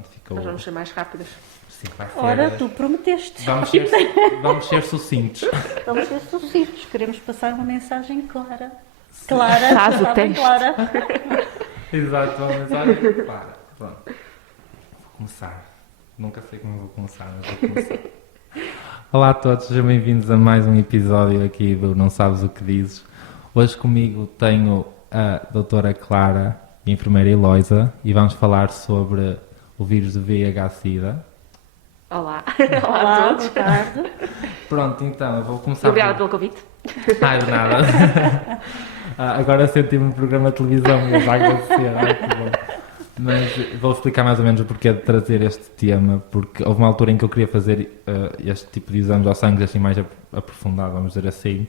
pronto, ficou... Nós vamos ser mais rápidos. Sim, vai ser... Ora, tu prometeste. Vamos ser sucintos. Vamos ser sucintos. Queremos passar uma mensagem clara. Clara, Faz o mensagem teste. clara. Exato, uma mensagem clara. Pronto. Vou começar. Nunca sei como vou começar, mas vou começar. Olá a todos, sejam bem-vindos a mais um episódio aqui do Não Sabes o que Dizes. Hoje comigo tenho a doutora Clara e a enfermeira Eloisa e vamos falar sobre o vírus do VIH-Sida. Olá. Olá Olá, a todos. boa tarde. Pronto, então eu vou começar Obrigada pelo convite. De nada. Agora senti-me no programa de televisão e eu já agradecer. Que bom. Mas vou explicar mais ou menos o porquê de trazer este tema, porque houve uma altura em que eu queria fazer este tipo de exames ao sangue assim mais aprofundado, vamos dizer assim,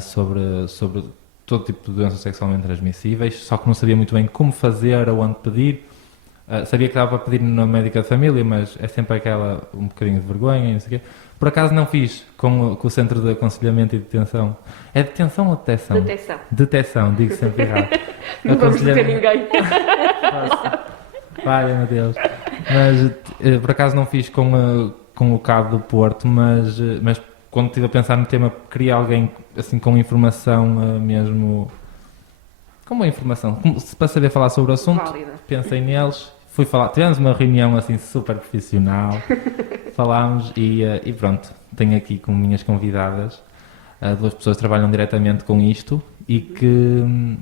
sobre todo tipo de doenças sexualmente transmissíveis, só que não sabia muito bem como fazer, aonde pedir. Sabia que dava para pedir na médica de família, mas é sempre aquela um bocadinho de vergonha e não sei o quê. Por acaso não fiz com o Centro de Aconselhamento e Detenção. É detenção ou detecção? Detecção. Deteção, digo sempre errado. Não vamos dizer ninguém. Ai meu Deus. Mas por acaso não fiz com o Cabo do Porto, mas quando estive a pensar no tema, queria alguém assim com informação mesmo. Com uma informação, para saber falar sobre o assunto. Válida. Pensei neles, fui falar, tivemos uma reunião assim super profissional, falámos e pronto, tenho aqui com minhas convidadas duas pessoas que trabalham diretamente com isto e que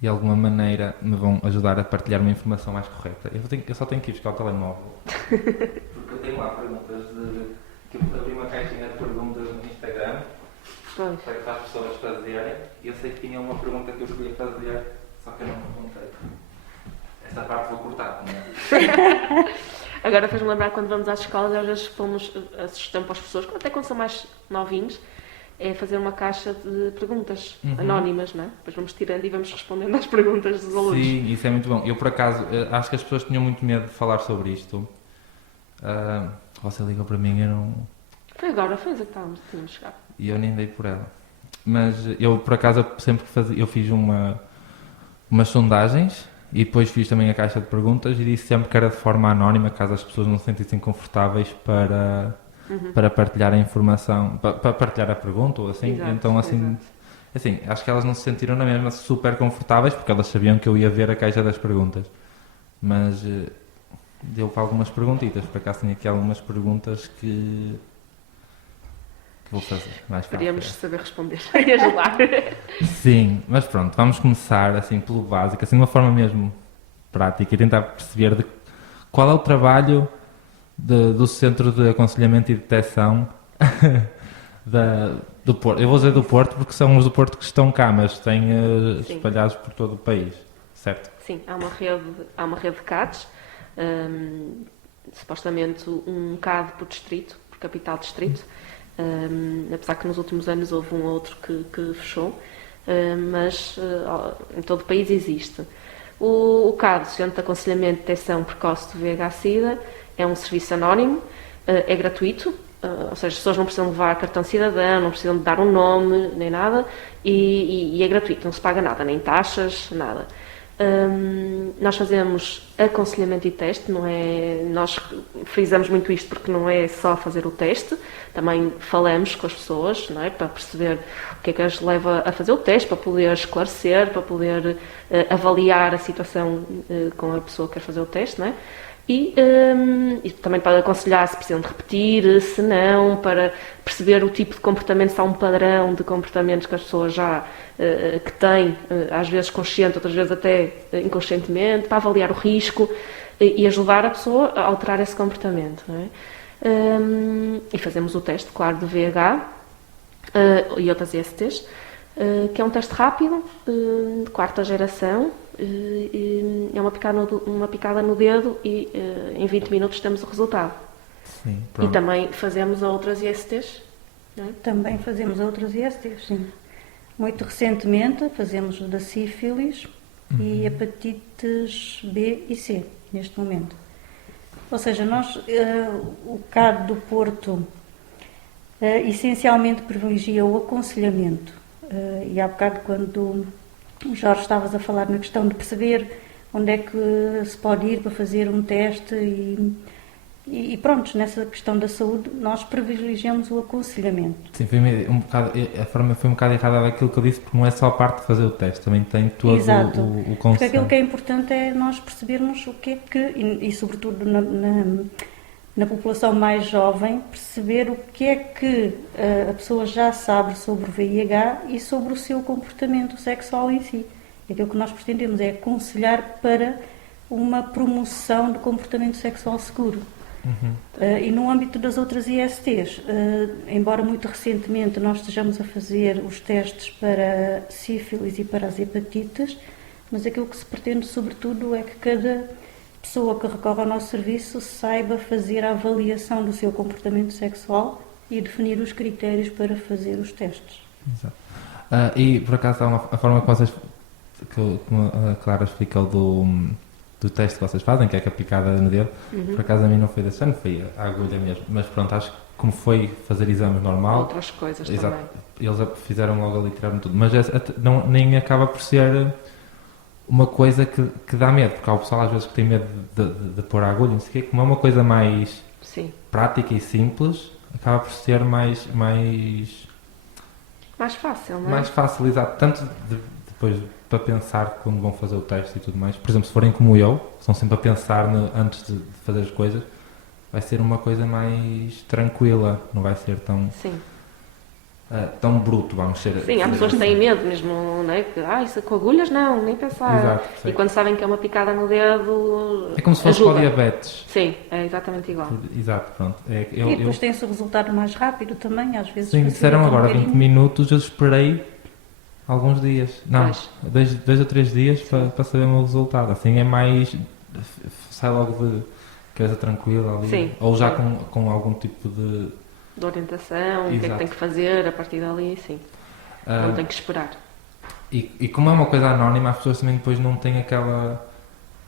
de alguma maneira me vão ajudar a partilhar uma informação mais correta. Eu só tenho que ir buscar o telemóvel. Porque eu tenho lá perguntas que eu abri uma caixinha de perguntas no Instagram para as pessoas fazerem. E eu sei que tinha uma pergunta que eu queria fazer, só que eu não perguntei. Esta parte vou cortar, não é? Agora fez-me lembrar quando vamos às escolas, às vezes assustamos para as pessoas, até quando são mais novinhos, é fazer uma caixa de perguntas anónimas, não é? Depois vamos tirando e vamos respondendo às perguntas dos alunos. Sim, isso é muito bom. Eu, por acaso, acho que as pessoas tinham muito medo de falar sobre isto. Você ligou para mim, eu não... Foi agora, foi exatamente, tínhamos chegado. E eu nem dei por ela. Mas eu, por acaso, sempre que fazia, eu fiz umas sondagens e depois fiz também a caixa de perguntas e disse sempre que era de forma anónima, caso as pessoas não se sentissem confortáveis para partilhar a informação, para partilhar a pergunta ou assim. Exato, então, assim, acho que elas não se sentiram na mesma super confortáveis porque elas sabiam que eu ia ver a caixa das perguntas. Mas deu para algumas perguntitas. Por acaso tenho aqui algumas perguntas que vou fazer mais para a Queríamos frente. saber responder e ajudar. Sim, mas pronto, vamos começar assim pelo básico, assim de uma forma mesmo prática e tentar perceber qual é o trabalho do Centro de Aconselhamento e Detecção do Porto. Eu vou dizer do Porto porque são os do Porto que estão cá, mas têm espalhados por todo o país, certo? Sim, há uma rede de CADs, supostamente um CAD por distrito, por capital distrito. Apesar que nos últimos anos houve um outro que fechou, mas em todo o país existe. O CAD, Centro de Aconselhamento e Detecção Precoce do VIH-Sida, é um serviço anónimo, é gratuito, ou seja, as pessoas não precisam levar cartão de cidadão, não precisam de dar um nome, nem nada, e é gratuito, não se paga nada, nem taxas, nada. Nós fazemos aconselhamento e teste, não é? Nós frisamos muito isto porque não é só fazer o teste, também falamos com as pessoas, não é? Para perceber o que é que as leva a fazer o teste, para poder esclarecer, para poder avaliar a situação com a pessoa que quer fazer o teste, não é? E também para aconselhar se precisam de repetir, se não, para perceber o tipo de comportamento, se há um padrão de comportamentos que as pessoas já que têm, às vezes consciente, outras vezes até inconscientemente, para avaliar o risco e ajudar a pessoa a alterar esse comportamento. Não é? E fazemos o teste, claro, do VIH e outras ISTs, que é um teste rápido, de quarta geração. É uma picada no dedo e em 20 minutos temos o resultado. Sim, e também fazemos outras ISTs. Não é? Também fazemos outras ISTs, sim. Muito recentemente fazemos o da sífilis e hepatites B e C, neste momento. Ou seja, o CAD do Porto essencialmente privilegia o aconselhamento. E há bocado, quando o Jorge estavas a falar na questão de perceber onde é que se pode ir para fazer um teste e pronto, nessa questão da saúde nós privilegiamos o aconselhamento. Sim, a forma foi um bocado errada daquilo que eu disse, porque não é só a parte de fazer o teste, também tem todo Exato. o Porque conceito. aquilo que é importante é nós percebermos o que é que, e sobretudo na população mais jovem, perceber o que é que a pessoa já sabe sobre o VIH e sobre o seu comportamento sexual em si. Aquilo que nós pretendemos é aconselhar para uma promoção de comportamento sexual seguro. E no âmbito das outras ISTs, embora muito recentemente nós estejamos a fazer os testes para sífilis e para as hepatites, mas aquilo que se pretende sobretudo é que cada pessoa que recorre ao nosso serviço saiba fazer a avaliação do seu comportamento sexual e definir os critérios para fazer os testes. Exato. E por acaso a forma como a Clara explicou do teste que vocês fazem, que é com a picada no dedo, por acaso a mim não foi desse ano, foi a agulha mesmo, mas pronto, acho que como foi fazer exames normal... Outras coisas exato, também. Eles fizeram logo ali, tiraram tudo, mas nem acaba por ser uma coisa que dá medo, porque há o pessoal às vezes que tem medo de pôr a agulha, não sei o quê, como é uma coisa mais Sim. prática e simples, acaba por ser mais fácil, não é? mais fácil, exato, tanto depois para pensar quando vão fazer o teste e tudo mais. Por exemplo, se forem como eu, estão sempre a pensar antes de fazer as coisas, vai ser uma coisa mais tranquila, não vai ser tão, tão bruto, vamos ser. Sim, há pessoas que têm medo mesmo, não é? Que, isso com agulhas não, nem pensar. Exato, sim. E quando sabem que é uma picada no dedo, é como se fosse para o diabetes. Sim, é exatamente igual. Exato, pronto. E depois tem-se o resultado mais rápido também, às vezes. Sim, disseram agora 20 minutos, eu esperei alguns dias, não, 2 ou 3 dias para saber o meu resultado. Assim é mais, sai logo de cabeça tranquila ali. Sim. Ou já com algum tipo de orientação, o que é que tem que fazer a partir dali, sim. Não tem que esperar. E como é uma coisa anónima, as pessoas também depois não têm aquela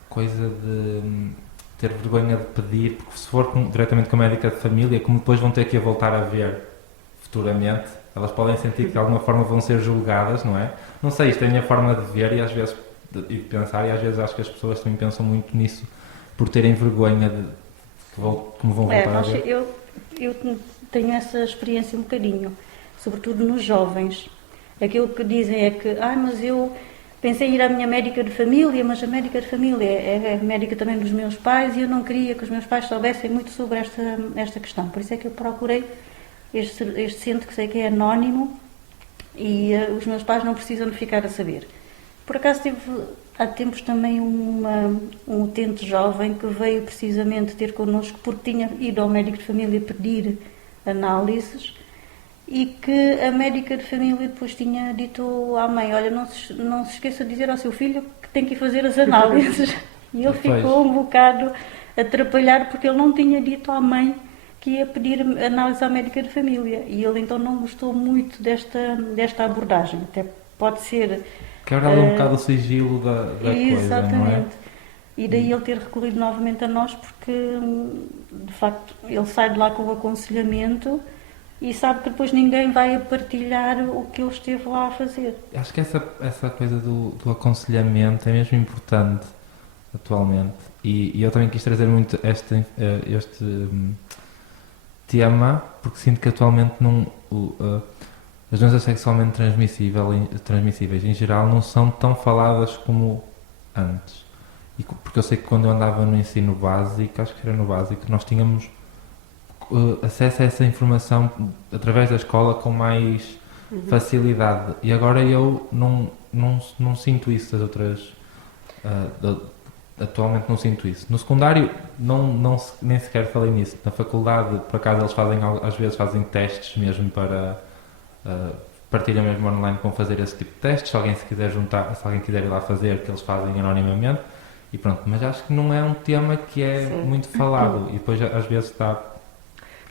coisa de ter vergonha de pedir, porque se for diretamente com a médica de família, como depois vão ter que a voltar a ver futuramente, elas podem sentir que de alguma forma vão ser julgadas, não é? Não sei, isto é a minha forma de ver e às vezes de pensar, e às vezes acho que as pessoas também pensam muito nisso por terem vergonha de como vão voltar a ver. Eu tenho essa experiência um bocadinho, sobretudo nos jovens. Aquilo que dizem é que, mas eu pensei em ir à minha médica de família, mas a médica de família é a médica também dos meus pais e eu não queria que os meus pais soubessem muito sobre esta questão. Por isso é que eu procurei este centro que sei que é anónimo e os meus pais não precisam de ficar a saber. Por acaso tive há tempos também um utente jovem que veio precisamente ter connosco porque tinha ido ao médico de família pedir análises e que a médica de família depois tinha dito à mãe, olha, não se esqueça de dizer ao seu filho que tem que ir fazer as análises. E ele ficou um bocado atrapalhado porque ele não tinha dito à mãe que ia pedir análise à médica de família. E ele então não gostou muito desta abordagem. Até pode ser... Quebra ali um bocado o sigilo da coisa, não é? E daí ele ter recorrido novamente a nós porque, de facto, ele sai de lá com o aconselhamento e sabe que depois ninguém vai partilhar o que ele esteve lá a fazer. Acho que essa coisa do aconselhamento é mesmo importante atualmente. E eu também quis trazer muito este tema, porque sinto que atualmente as doenças sexualmente transmissíveis em geral não são tão faladas como antes. Porque eu sei que quando eu andava no ensino básico, acho que era no básico, nós tínhamos acesso a essa informação através da escola com mais facilidade. E agora eu não sinto isso das outras... atualmente não sinto isso. No secundário nem sequer falei nisso. Na faculdade, por acaso, eles às vezes fazem testes mesmo para partilha mesmo online com fazer esse tipo de testes. Se alguém quiser ir lá fazer, que eles fazem anonimamente. E pronto, mas acho que não é um tema que é muito falado. E depois às vezes está...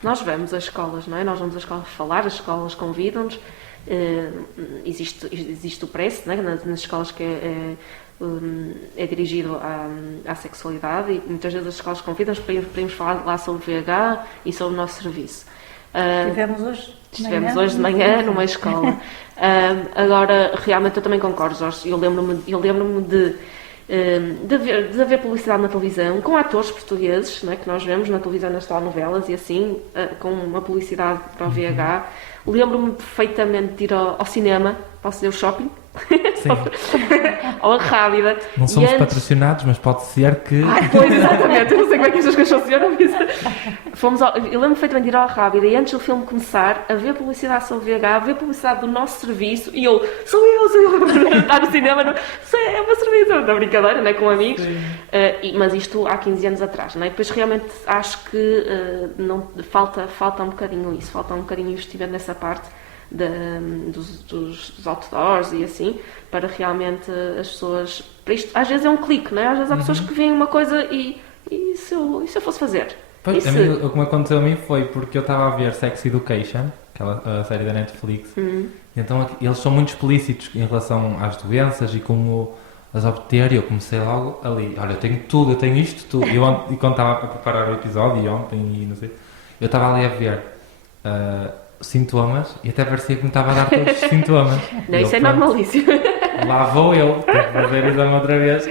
Nós vamos às escolas, não é? Nós vamos às escolas falar, as escolas convidam-nos. Existe o press, não é? Nas escolas que é dirigido à sexualidade e muitas vezes as escolas convidam-nos para irmos falar lá sobre o VIH e sobre o nosso serviço. Estivemos hoje de manhã numa escola. Agora, realmente eu também concordo, Jorge. Eu lembro-me de de haver publicidade na televisão, com atores portugueses, né, que nós vemos na televisão, nas telenovelas e assim, com uma publicidade para o VH. Lembro-me perfeitamente de ir ao cinema, posso dizer o shopping? Sim. Ou a Rábida. Não E somos antes- patrocinados, mas pode ser que... Pois, exatamente, eu não sei como é que estas coisas funcionam, mas eu lembro perfeitamente de ir ao Rábida e antes do filme começar, a ver publicidade sobre VH, a ver publicidade do nosso serviço e eu, sou eu, estar no cinema, não, é o meu serviço, da brincadeira, né, com amigos, mas isto há 15 anos atrás, né, e depois realmente acho que não, falta um bocadinho isso, falta um bocadinho investimento nessa parte dos outdoors e assim, para realmente as pessoas. Para isto, às vezes é um clique, não é? Às vezes há pessoas que veem uma coisa e se eu fosse fazer? Pois, E a se- mim, o que me aconteceu a mim foi porque eu estava a ver Sex Education, aquela a série da Netflix, e então eles são muito explícitos em relação às doenças e como as obter, e eu comecei logo ali, olha, eu tenho tudo, eu tenho isto tudo. E quando estava a preparar o episódio, e ontem, e não sei, eu estava ali a ver sintomas, e até parecia que me estava a dar todos os sintomas. Não, E isso eu, é pronto, normalíssimo. lá vou eu, tenho que fazer o exame outra vez.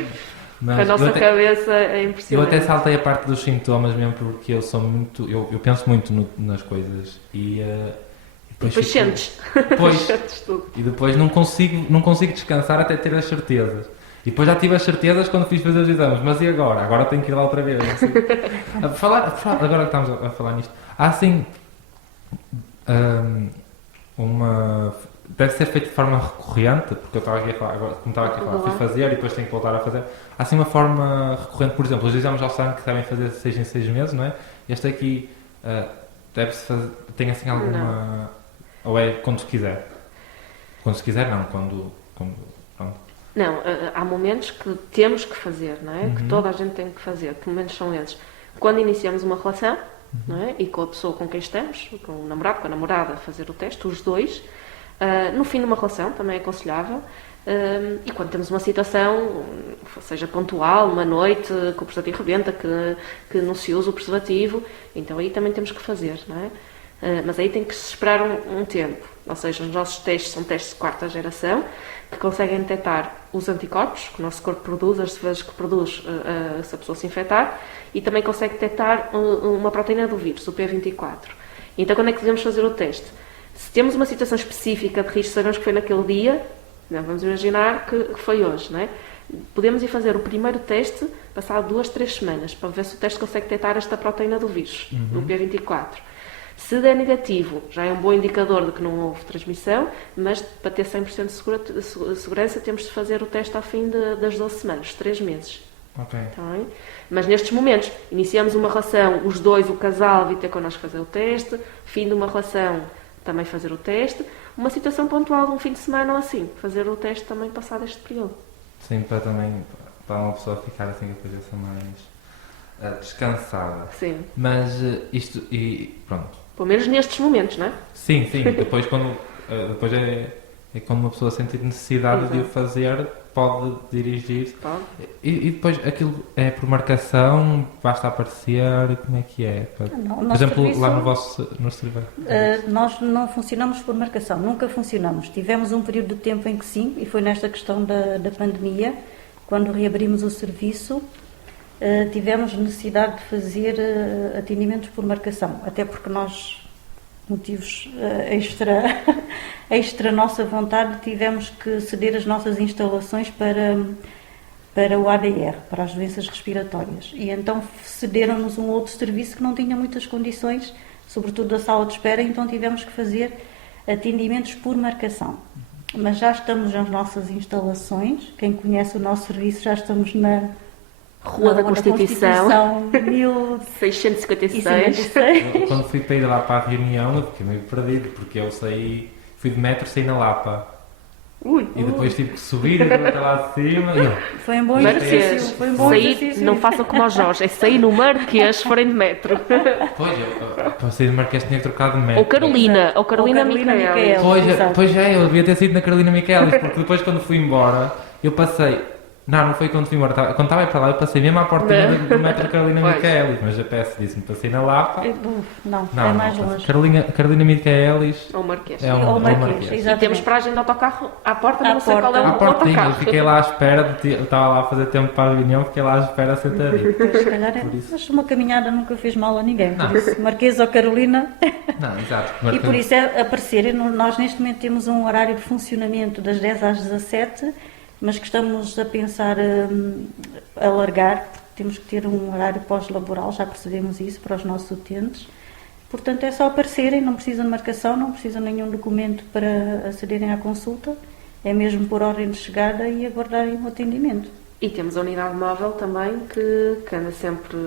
Mas A nossa eu até- cabeça é eu impressionante. até saltei a parte dos sintomas mesmo porque eu sou muito. Eu penso muito nas coisas e Depois fico- sentes. Pois, Sentes tudo. e depois não consigo descansar até ter as certezas. E depois já tive as certezas quando fiz fazer os exames, mas e agora? Agora tenho que ir lá outra vez. Não sei. Agora que estamos a falar nisto, há assim uma. Deve ser feito de forma recorrente, porque eu estava aqui a falar, agora, como estava aqui a falar, fui fazer e depois tenho que voltar a fazer. Há assim uma forma recorrente, por exemplo, os exames ao sangue que devem fazer 6 em 6 meses, não é? Este aqui deve-se fazer, tem assim alguma. Ou é quando se quiser? Quando se quiser, não, quando pronto. Não, há momentos que temos que fazer, não é? Que toda a gente tem que fazer. Que momentos são esses? Quando iniciamos uma relação, não é? E com a pessoa com quem estamos, com o namorado, com a namorada, fazer o teste, os dois. No fim de uma relação, também é aconselhável. E quando temos uma situação, seja pontual, uma noite, que o preservativo rebenta, que não se usa o preservativo, então aí também temos que fazer, não é? Mas aí tem que se esperar um tempo. Ou seja, os nossos testes são testes de 4ª geração, que conseguem detectar os anticorpos que o nosso corpo produz, as vezes que produz se a pessoa se infectar, e também consegue detectar uma proteína do vírus, o P24. Então, quando é que devemos fazer o teste? Se temos uma situação específica de risco, sabemos que foi naquele dia, não, vamos imaginar que foi hoje, não é? Podemos ir fazer o primeiro teste passado 2, 3 semanas, para ver se o teste consegue detectar esta proteína do vírus, do P24. Se der negativo, já é um bom indicador de que não houve transmissão, mas para ter 100% de segurança temos de fazer o teste ao fim das 12 semanas, 3 meses. Ok. Tá bem? Mas nestes momentos, iniciamos uma relação, os dois, o casal, vai ter connosco fazer o teste, fim de uma relação, também fazer o teste, uma situação pontual de um fim de semana ou assim, fazer o teste também passado este período. Sim, para uma pessoa ficar assim com a cabeça mais descansada. Sim. Mas isto, e pronto. Pelo menos nestes momentos, não é? Sim, depois depois é quando uma pessoa sentir necessidade de o fazer, pode dirigir-se. Pode. E depois aquilo é por marcação, basta aparecer, como é que é? Não, Por no exemplo, serviço- lá no serviço. Nós não funcionamos por marcação, nunca funcionamos. Tivemos um período de tempo em que sim, e foi nesta questão da pandemia, quando reabrimos o serviço, tivemos necessidade de fazer atendimentos por marcação, até porque nós, motivos extra nossa vontade, tivemos que ceder as nossas instalações para o ADR, para as doenças respiratórias. E então cederam-nos um outro serviço que não tinha muitas condições, sobretudo da sala de espera, então tivemos que fazer atendimentos por marcação. Mas já estamos nas nossas instalações, quem conhece o nosso serviço, já estamos na Rua da Constituição, 1656. 656. Quando fui para ir lá para a reunião, eu fiquei meio perdido, porque eu fui de metro, saí na Lapa. E depois tive que subir e até lá acima. Foi um bom Marquês. exercício. Foi um bom Sair, exercício. não façam como o Jorge, é sair no Marquês se forem de metro. Pois, para sair de Marquês tinha que trocar de metro. Ou Carolina Ou Carolina Micael. Micael. Exato. Pois é, eu devia ter sido na Carolina Miquelis, porque depois quando fui embora, eu passei Não foi quando fui embora. Quando estava para lá, eu passei mesmo à portinha do metro Carolina Pois. Micaelis, mas a GPS disse-me passei na Lapa. Não, é mais longe. Carolina Micaelis Ou Marquês. é um Ou Marquês, Marquês. E exatamente. temos paragem de autocarro à porta, À não sei qual é o À portinha, eu autocarro. fiquei lá à espera, eu estava lá a fazer tempo para a reunião, fiquei lá à espera sentadinho. Pois, se calhar é. Por isso. Mas uma caminhada nunca fez mal a ninguém. Não. Por isso, Marquês ou Carolina. Não, exato. E por isso é aparecerem. Nós neste momento temos um horário de funcionamento das 10 às 17, mas que estamos a pensar alargar, porque temos que ter um horário pós-laboral, já percebemos isso, para os nossos utentes. Portanto, é só aparecerem, não precisam de marcação, não precisam de nenhum documento para acederem à consulta, é mesmo por ordem de chegada e aguardarem o atendimento. E temos a unidade móvel também, que anda sempre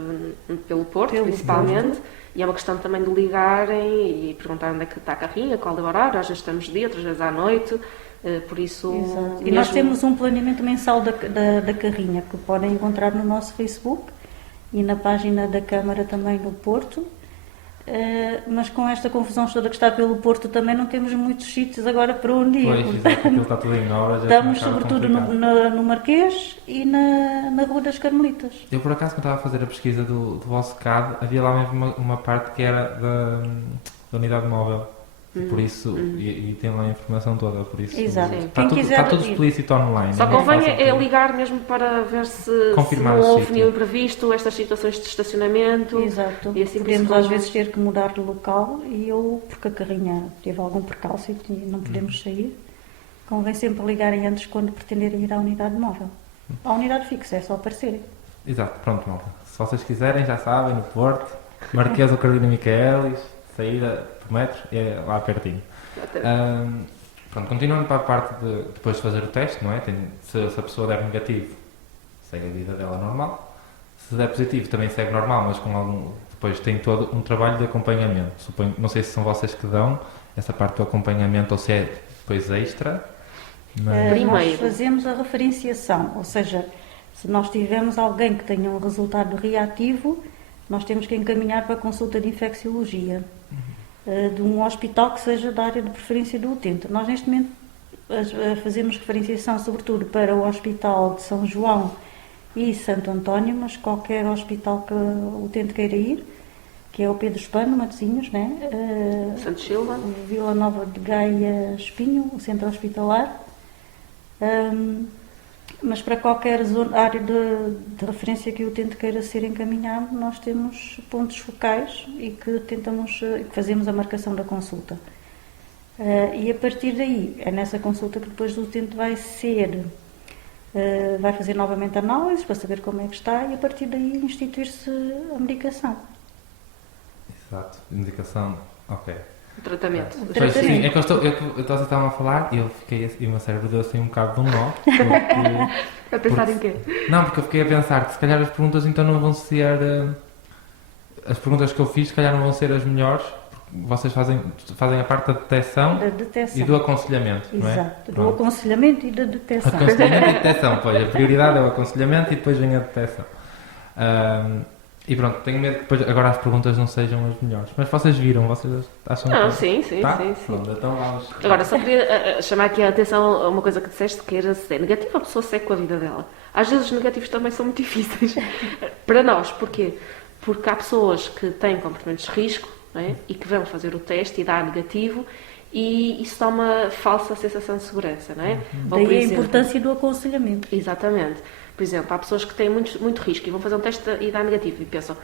pelo Porto, Pelo principalmente. Porto. E é uma questão também de ligarem e perguntar onde é que está a carrinha, qual é o horário. Às vezes estamos de dia, outras vezes à noite. Por isso... Exato. E mesmo- nós temos um planeamento mensal da carrinha, que podem encontrar no nosso Facebook e na página da Câmara também no Porto. Mas com esta confusão toda que está pelo Porto também não temos muitos sítios agora para onde ir. Pois, exato, aquilo está tudo em obras. Estamos sobretudo no Marquês e na Rua das Carmelitas. Eu, por acaso, quando estava a fazer a pesquisa do vosso CAD, havia lá mesmo uma parte que era da unidade móvel. Por isso, e tem lá a informação toda, por isso Exato. Sim. está, Quem tudo, quiser está tudo ir. explícito online. Só é convém fácil é de- ligar mesmo para ver se Confirmar não o houve sítio. nenhum imprevisto, estas situações de estacionamento. Exato. E assim Podemos por isso às vezes ter que mudar de local porque a carrinha teve algum percalço e não podemos sair. Convém sempre ligarem antes quando pretenderem ir à unidade móvel. À unidade fixa, é só aparecerem. Exato, pronto, malta. Se vocês quiserem, já sabem, no Porto, Marquês ou Carolina Micaelis, saída do metro, é lá pertinho. Pronto, continuando para a parte de depois de fazer o teste, não é? Se a pessoa der negativo, segue a vida dela normal. Se der positivo, também segue normal, mas com algum. Depois tem todo um trabalho de acompanhamento. Suponho, não sei se são vocês que dão essa parte do acompanhamento ou se é depois extra. Mas... Primeiro. Nós fazemos a referenciação, ou seja, se nós tivermos alguém que tenha um resultado reativo, nós temos que encaminhar para a consulta de infecciologia de um hospital que seja da área de preferência do utente. Nós neste momento fazemos referenciação sobretudo para o Hospital de São João e Santo António, mas qualquer hospital que o utente queira ir, que é o Pedro Espano, Matosinhos, né? Santos Silva. O Vila Nova de Gaia Espinho, o centro hospitalar. Mas para qualquer área de referência que o utente queira ser encaminhado, nós temos pontos focais e que fazemos a marcação da consulta. E a partir daí, é nessa consulta que depois o utente vai fazer novamente análises para saber como é que está e a partir daí instituir-se a medicação. Exato, indicação, ok. O tratamento. O Pois, tratamento. sim, é que vocês estavam a falar e eu fiquei assim, o meu cérebro deu assim um bocado de um nó. Porque, A pensar em quê? não, porque eu fiquei a pensar que se calhar as perguntas então não vão ser. As perguntas que eu fiz se calhar não vão ser as melhores, porque vocês fazem a parte da detecção Da detecção. e do aconselhamento, não é? Exato, do Pronto. aconselhamento e da detecção. Aconselhamento e detecção, pois a prioridade é o aconselhamento e depois vem a detecção. E pronto, tenho medo que depois, agora as perguntas não sejam as melhores. Mas vocês viram, vocês acham Não, que... sim, sim, Tá? sim, sim. Pronto, então vamos... Agora, só queria chamar aqui a atenção a uma coisa que disseste, que era se é negativa, a pessoa segue com a vida dela. Às vezes os negativos também são muito difíceis. Para nós, porquê? Porque há pessoas que têm comportamentos de risco, não é? E que vão fazer o teste e dá negativo e isso dá uma falsa sensação de segurança, não é? Ou, Daí por a exemplo, importância do aconselhamento. exatamente. Por exemplo, há pessoas que têm muito risco e vão fazer um teste e dá negativo e pensam,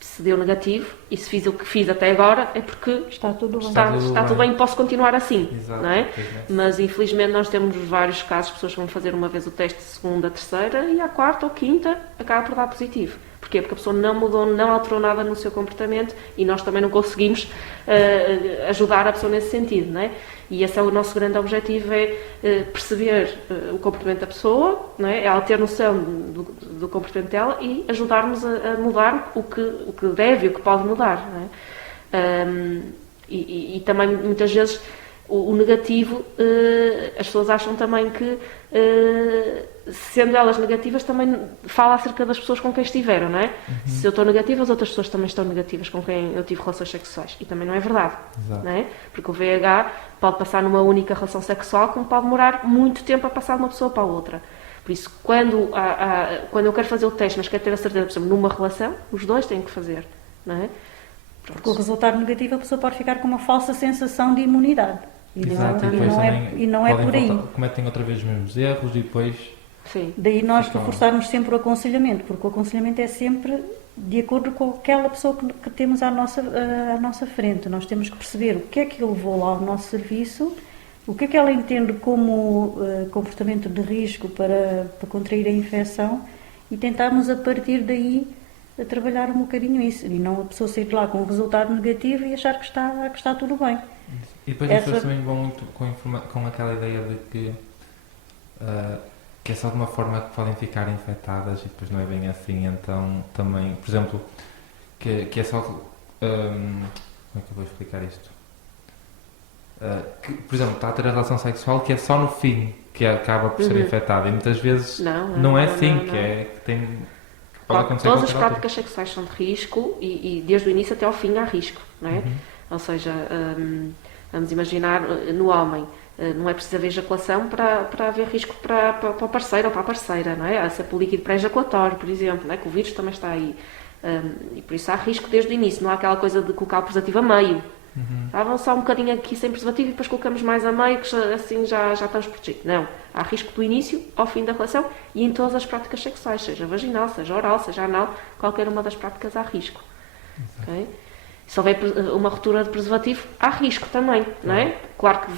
se deu negativo e se fiz o que fiz até agora é porque Está tudo bem. está tudo bem, posso continuar assim, Exato, não é? pois é. Mas infelizmente nós temos vários casos de pessoas que vão fazer uma vez o teste, segunda, terceira e à quarta ou quinta acaba por dar positivo. Porquê? Porque a pessoa não mudou, não alterou nada no seu comportamento e nós também não conseguimos ajudar a pessoa nesse sentido, não é? E esse é o nosso grande objetivo, é perceber o comportamento da pessoa, não é? Ela ter noção do comportamento dela e ajudarmos a mudar o que deve e o que pode mudar, não é? E também muitas vezes o negativo, as pessoas acham também que sendo elas negativas também fala acerca das pessoas com quem estiveram, não é? Se eu estou negativa, as outras pessoas também estão negativas com quem eu tive relações sexuais e também não é verdade, Exato. não é? Porque o VIH pode passar numa única relação sexual como pode demorar muito tempo a passar de uma pessoa para a outra. Por isso, quando eu quero fazer o teste, mas quero ter a certeza, por exemplo, numa relação, os dois têm que fazer, não é? Pronto. Porque o resultado negativo a pessoa pode ficar com uma falsa sensação de imunidade. Exato, e depois também não é por aí. Cometem outra vez os mesmos erros e depois... Sim. Daí nós reforçarmos sempre o aconselhamento, porque o aconselhamento é sempre de acordo com aquela pessoa que temos à nossa frente. Nós temos que perceber o que é que levou lá ao nosso serviço, o que é que ela entende como comportamento de risco para contrair a infecção e tentarmos a partir daí a trabalhar um bocadinho isso. E não a pessoa sair de lá com um resultado negativo e achar que está tudo bem. E depois as pessoas também vão muito com aquela ideia de que é só de uma forma que podem ficar infectadas e depois não é bem assim. Então também, por exemplo, que é só... como é que eu vou explicar isto? Que, por exemplo, está a ter a relação sexual que é só no fim que acaba por ser infectada e muitas vezes não é assim, que tem... Pode acontecer todas as práticas sexuais são de risco e desde o início até ao fim há risco, não é? Ou seja, vamos imaginar no homem, não é preciso haver ejaculação para haver risco para o parceiro ou para a parceira, não é? Há sempre o líquido pré-ejaculatório, por exemplo, não é? Que o vírus também está aí. E por isso há risco desde o início, não há aquela coisa de colocar o preservativo a meio. Estavam só um bocadinho aqui sem preservativo e depois colocamos mais a meio, que assim já estamos protegidos. Não, há risco do início ao fim da relação e em todas as práticas sexuais, seja vaginal, seja oral, seja anal, qualquer uma das práticas há risco. Okay? Se houver uma ruptura de preservativo, há risco também, não é? Claro que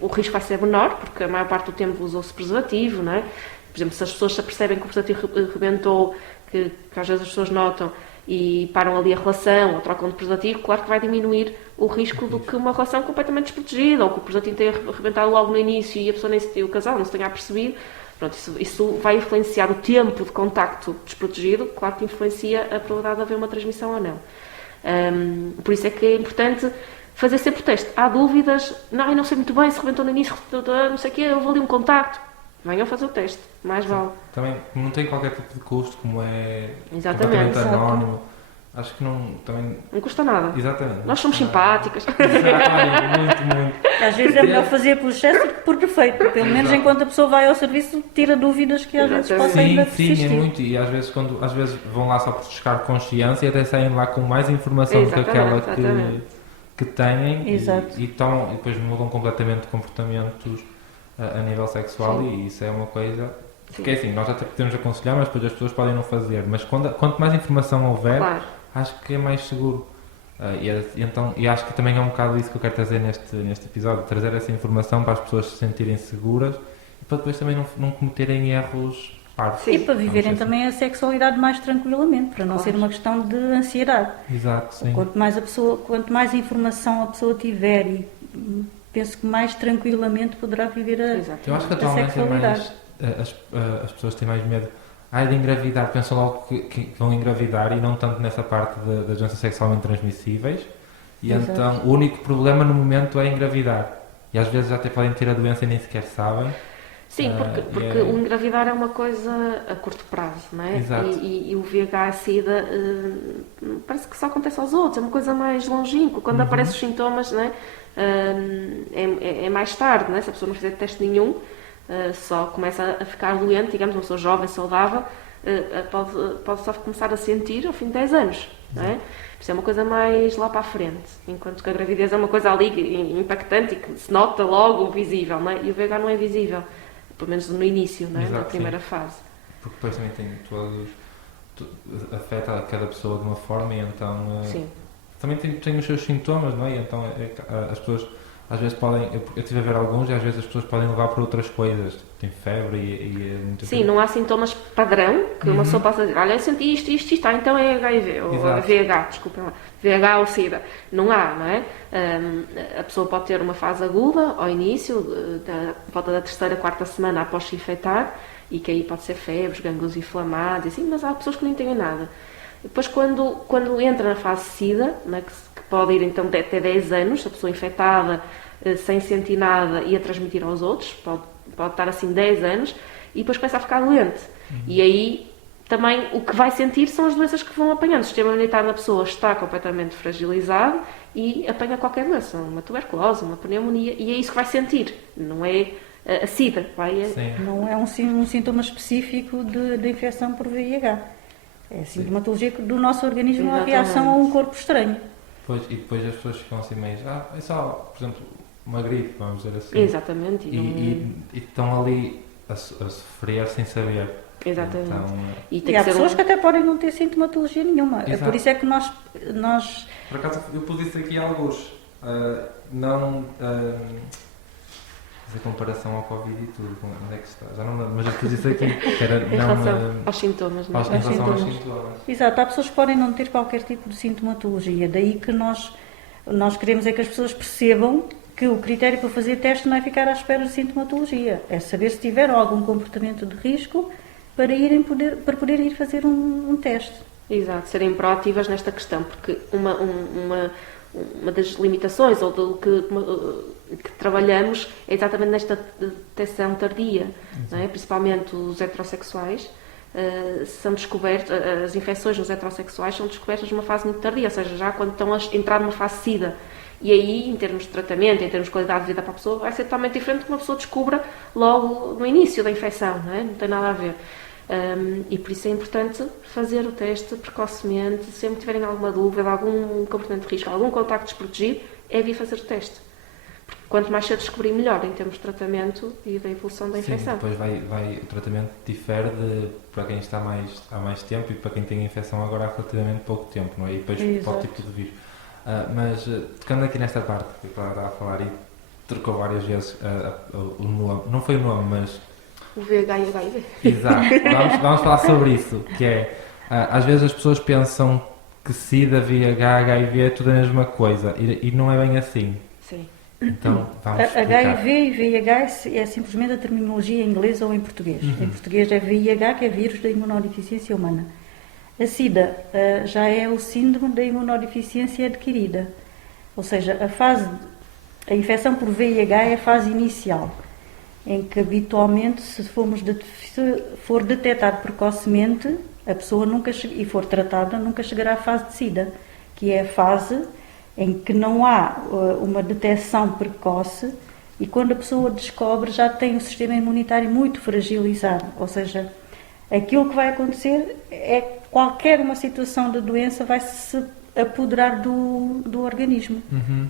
o risco vai ser menor, porque a maior parte do tempo usou-se preservativo, não é? Por exemplo, se as pessoas se apercebem que o preservativo rebentou, que às vezes as pessoas notam, e param ali a relação ou trocam de preservativo, claro que vai diminuir o risco do que uma relação completamente desprotegida, ou que o preservativo tenha arrebentado logo no início e a pessoa o casal não se tenha apercebido. Pronto, isso vai influenciar o tempo de contacto desprotegido, claro que influencia a probabilidade de haver uma transmissão ou não. Por isso é que é importante fazer sempre o teste. Há dúvidas, não sei muito bem se rebentou no início, não sei o quê, houve ali um contacto. Venham fazer o teste, mais vale. Também não tem qualquer tipo de custo, como é completamente anónimo. Acho que não custa nada. Exatamente. Nós somos simpáticas. Muito. Às vezes é melhor fazer por excesso do que por defeito. Pelo menos enquanto a pessoa vai ao serviço, tira dúvidas que às vezes possam ainda persistir. Sim, é muito. E às vezes vão lá só por buscar consciência e até saem lá com mais informação do que aquela que têm. E depois mudam completamente comportamentos a nível sexual. E isso é uma coisa... Porque assim, nós até podemos aconselhar, mas depois as pessoas podem não fazer. Mas quanto mais informação houver, acho que é mais seguro. E acho que também é um bocado isso que eu quero trazer neste episódio, trazer essa informação para as pessoas se sentirem seguras e para depois também não cometerem erros parvos. E para viverem também a sexualidade mais tranquilamente, para não ser uma questão de ansiedade. Exato, sim. Quanto mais informação a pessoa tiver, e penso que mais tranquilamente poderá viver a sexualidade. Eu acho que atualmente as pessoas têm mais medo de engravidar, pensam logo que vão engravidar e não tanto nessa parte das doenças sexualmente transmissíveis e então o único problema no momento é engravidar e às vezes até podem ter a doença e nem sequer sabem. Sim, porque o engravidar é uma coisa a curto prazo, não é? Exato. E o VIH-Sida parece que só acontece aos outros, é uma coisa mais longínqua, quando aparecem os sintomas, não é? É mais tarde, não é? Se a pessoa não fizer teste nenhum, só começa a ficar doente, digamos, uma pessoa jovem, saudável, pode só começar a sentir ao fim de 10 anos, não é? Isso é uma coisa mais lá para a frente, enquanto que a gravidez é uma coisa ali impactante e que se nota logo visível, não é? E o VIH não é visível, pelo menos no início, não é? Na primeira fase. Porque depois também tem afeta cada pessoa de uma forma e então também tem os seus sintomas, não é? E então as pessoas às vezes podem, eu estive a ver alguns e às vezes as pessoas podem levar por outras coisas, tem febre e muita Sim, não há sintomas padrão que uma pessoa possa dizer, olha, eu senti isto, então é HIV, ou VIH, desculpem lá, VIH ou SIDA. Não há, não é? A pessoa pode ter uma fase aguda ao início, volta da 3ª, 4ª semana após se infectar, e que aí pode ser febres, gânglios inflamados, assim, mas há pessoas que não têm nada. Depois, quando entra na fase SIDA, né, que pode ir então até 10 anos, a pessoa infectada, sem sentir nada e a transmitir aos outros, pode estar assim 10 anos, e depois começa a ficar doente. E aí também o que vai sentir são as doenças que vão apanhando. O sistema imunitário da pessoa está completamente fragilizado e apanha qualquer doença, uma tuberculose, uma pneumonia, e é isso que vai sentir. Não é a SIDA, vai. Sim. Não é um sintoma específico de infecção por VIH. É a sintomatologia do nosso organismo, a reação a um corpo estranho. E depois as pessoas ficam assim meio, é só, por exemplo, uma gripe, vamos dizer assim. Exatamente. E estão ali a sofrer sem saber. Exatamente. Então, E há pessoas que até podem não ter sintomatologia nenhuma. Exato. Por isso é que nós... Por acaso eu pus isso aqui alguns. Não fazer comparação ao Covid e tudo. Onde é que está? Já não me lembro, mas eu pus isso aqui. Que era, em relação aos sintomas, não é? Em relação aos sintomas. Exato, há pessoas que podem não ter qualquer tipo de sintomatologia. Daí que nós queremos é que as pessoas percebam que o critério para fazer teste não é ficar à espera de sintomatologia. É saber se tiveram algum comportamento de risco para poder ir fazer um teste. Exato, serem proativas nesta questão, porque uma das limitações ou do que trabalhamos é exatamente nesta detecção tardia, não é? Principalmente os heterossexuais. São descobertos, as infecções nos heterossexuais são descobertas numa fase muito tardia, ou seja, já quando estão a entrar numa fase SIDA. E aí, em termos de tratamento, em termos de qualidade de vida para a pessoa, vai ser totalmente diferente do que uma pessoa descubra logo no início da infecção, não é? Não tem nada a ver. E por isso é importante fazer o teste precocemente, sempre que tiverem alguma dúvida, algum comportamento de risco, algum contacto desprotegido, é vir fazer o teste. Porque quanto mais cedo descobrir, melhor em termos de tratamento e da evolução da infecção. Sim, depois o tratamento difere para quem está há mais tempo e para quem tem a infecção agora há relativamente pouco tempo, não é? E depois para o tipo de vírus. Mas tocando aqui nesta parte que eu estava a falar e trocou várias vezes o nome, não foi o nome, mas o VIH e HIV. Exato, vamos falar sobre isso, que é, às vezes as pessoas pensam que SIDA, VIH, HIV é tudo a mesma coisa e não é bem assim. Sim. Então vamos explicar. HIV e VIH é simplesmente a terminologia em inglês ou em português. Em português é VIH, que é vírus da imunodeficiência humana. A SIDA já é o síndrome da imunodeficiência adquirida, ou seja, a infecção por VIH é a fase inicial, em que habitualmente, se for detectado precocemente, a pessoa e for tratada, nunca chegará à fase de SIDA, que é a fase em que não há uma detecção precoce e quando a pessoa descobre já tem o sistema imunitário muito fragilizado, ou seja, aquilo que vai acontecer é qualquer uma situação de doença vai se apoderar do organismo